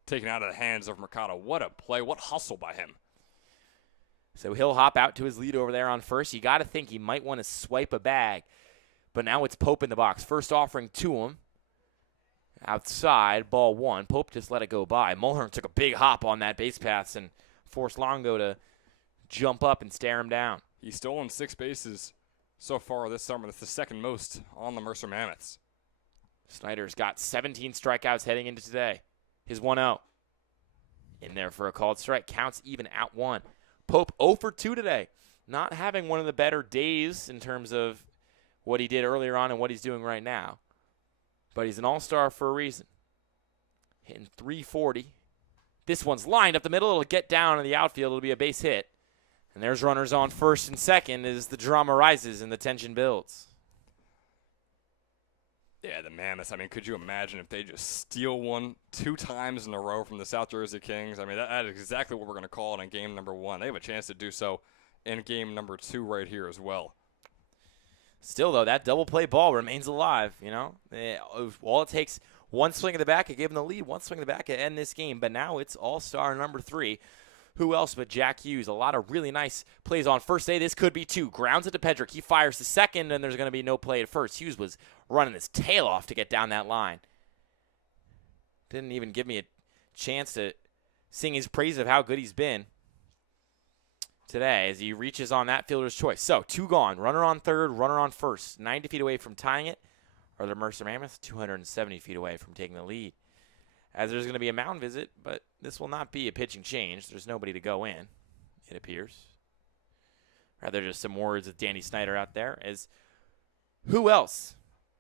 taken out of the hands of Mercado. What a play. What hustle by him. So he'll hop out to his lead over there on first. You got to think he might want to swipe a bag. But now it's Pope in the box. First offering to him. Outside, ball one. Pope just let it go by. Mulhern took a big hop on that base pass and forced Longo to jump up and stare him down. He's stolen 6 bases so far this summer. That's the second most on the Mercer Mammoths. Snyder's got 17 strikeouts heading into today. His 1-0. In there for a called strike. Counts even at 1. Pope 0 for 2 today. Not having one of the better days in terms of what he did earlier on and what he's doing right now. But he's an all-star for a reason. Hitting 340. This one's lined up the middle. It'll get down in the outfield. It'll be a base hit. And there's runners on first and second as the drama rises and the tension builds. Yeah, the Mammoths. I mean, could you imagine if they just steal one 2 times in a row from the South Jersey Kings? I mean, that is exactly what we're going to call it in game number 1. They have a chance to do so in game number 2 right here as well. Still, though, that double play ball remains alive, you know. All it takes, one swing of the bat to give him the lead, one swing of the bat to end this game. But now it's all-star number 3. Who else but Jack Hughes? A lot of really nice plays on first day. This could be 2. Grounds it to Pedrick. He fires the second, and there's going to be no play at first. Hughes was running his tail off to get down that line. Didn't even give me a chance to sing his praise of how good he's been today as he reaches on that fielder's choice. So, 2 gone. Runner on third, runner on first. 90 feet away from tying it are the Mercer Mammoths, 270 feet away from taking the lead. As there's going to be a mound visit, but this will not be a pitching change. There's nobody to go in, it appears. Rather just some words with Danny Snyder out there. As who else?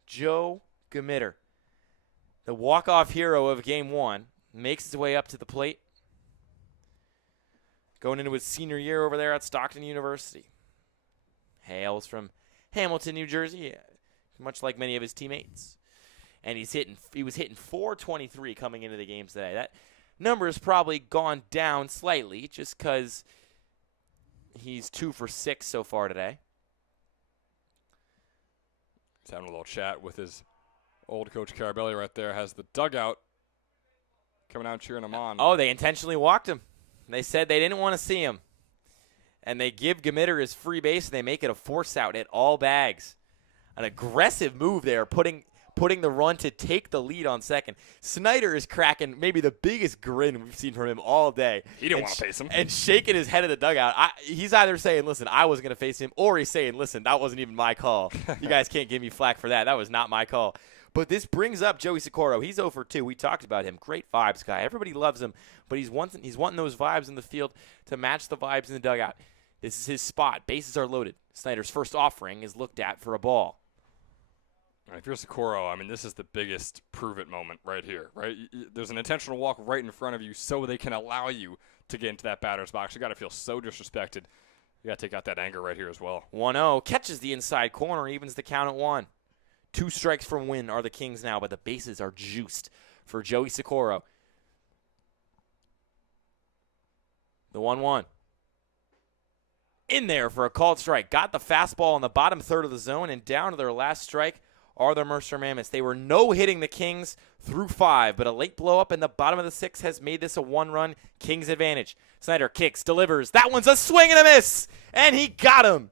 Joe Gamitter, the walk-off hero of Game 1, makes his way up to the plate. Going into his senior year over there at Stockton University. Hails from Hamilton, New Jersey, much like many of his teammates. And he was hitting 423 coming into the game today. That number has probably gone down slightly just because he's 2 for 6 so far today. He's having a little chat with his old coach Carabelli right there. Has the dugout coming out cheering him on. Oh, they intentionally walked him. They said they didn't want to see him. And they give Gamitter his free base, and they make it a force out at all bags. An aggressive move there, putting the run to take the lead on second. Snyder is cracking maybe the biggest grin we've seen from him all day. He didn't want to face him. And shaking his head at the dugout. He's either saying, listen, I was going to face him, or he's saying, listen, that wasn't even my call. You guys can't give me flack for that. That was not my call. But this brings up Joey Socorro. He's 0 for 2. We talked about him. Great vibes guy. Everybody loves him, but he's wanting those vibes in the field to match the vibes in the dugout. This is his spot. Bases are loaded. Snyder's first offering is looked at for a ball. If you're Socorro, I mean, this is the biggest prove-it moment right here, right? There's an intentional walk right in front of you so they can allow you to get into that batter's box. You got to feel so disrespected. You got to take out that anger right here as well. 1-0. Catches the inside corner, evens the count at 1. 2 strikes from win are the Kings now, but the bases are juiced for Joey Socorro. The 1-1. In there for a called strike. Got the fastball in the bottom third of the zone, and down to their last strike are the Mercer Mammoths. They were no-hitting the Kings through 5, but a late blow-up in the bottom of the 6th has made this a 1-run Kings advantage. Snyder kicks, delivers. That one's a swing and a miss, and he got him.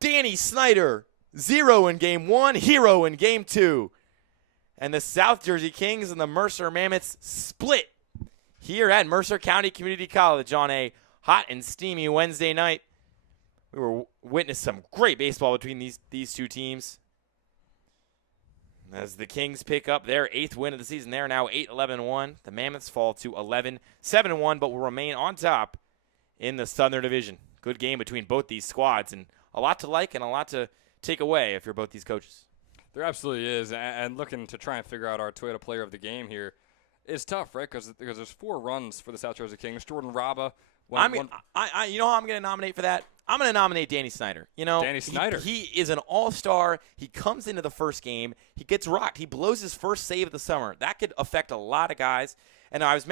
Danny Snyder, 0 in Game 1, hero in Game 2. And the South Jersey Kings and the Mercer Mammoths split here at Mercer County Community College on a hot and steamy Wednesday night. We were witnessing some great baseball between these two teams. As the Kings pick up their 8th win of the season, they're now 8-11-1. The Mammoths fall to 11-7-1, but will remain on top in the Southern Division. Good game between both these squads, and a lot to like and a lot to take away if you're both these coaches. There absolutely is, and looking to try and figure out our Toyota player of the game here is tough, right? Because there's 4 runs for the South Jersey Kings. Jordan Raba. You know how I'm going to nominate for that? I'm going to nominate Danny Snyder. Danny Snyder. He is an all-star. He comes into the first game. He gets rocked. He blows his first save of the summer. That could affect a lot of guys. And I was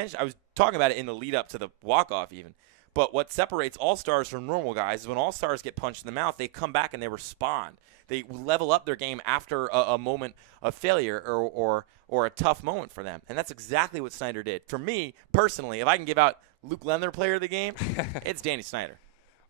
talking about it in the lead up to the walk-off even. But what separates all-stars from normal guys is when all-stars get punched in the mouth, they come back and they respond. They level up their game after a moment of failure or a tough moment for them. And that's exactly what Snyder did. For me, personally, if I can give out Luke Lemler player of the game, it's Danny Snyder.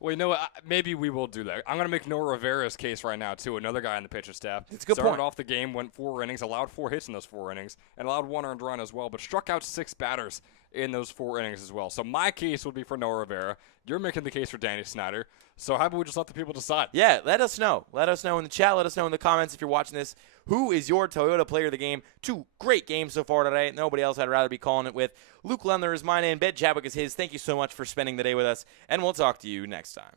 Well, you know what? Maybe we will do that. I'm going to make Noah Rivera's case right now, too, another guy on the pitching staff. It's a good Started point. off the game, went 4 innings, allowed 4 hits in those 4 innings, and allowed 1 earned run as well, but struck out 6 batters in those 4 innings as well. So my case would be for Noah Rivera. You're making the case for Danny Snyder. So how about we just let the people decide? Yeah, let us know. Let us know in the chat. Let us know in the comments if you're watching this. Who is your Toyota player of the game? 2 great games so far today. Nobody else I'd rather be calling it with. Luke Lemler is mine and Ben Chadwick is his. Thank you so much for spending the day with us, and we'll talk to you next time.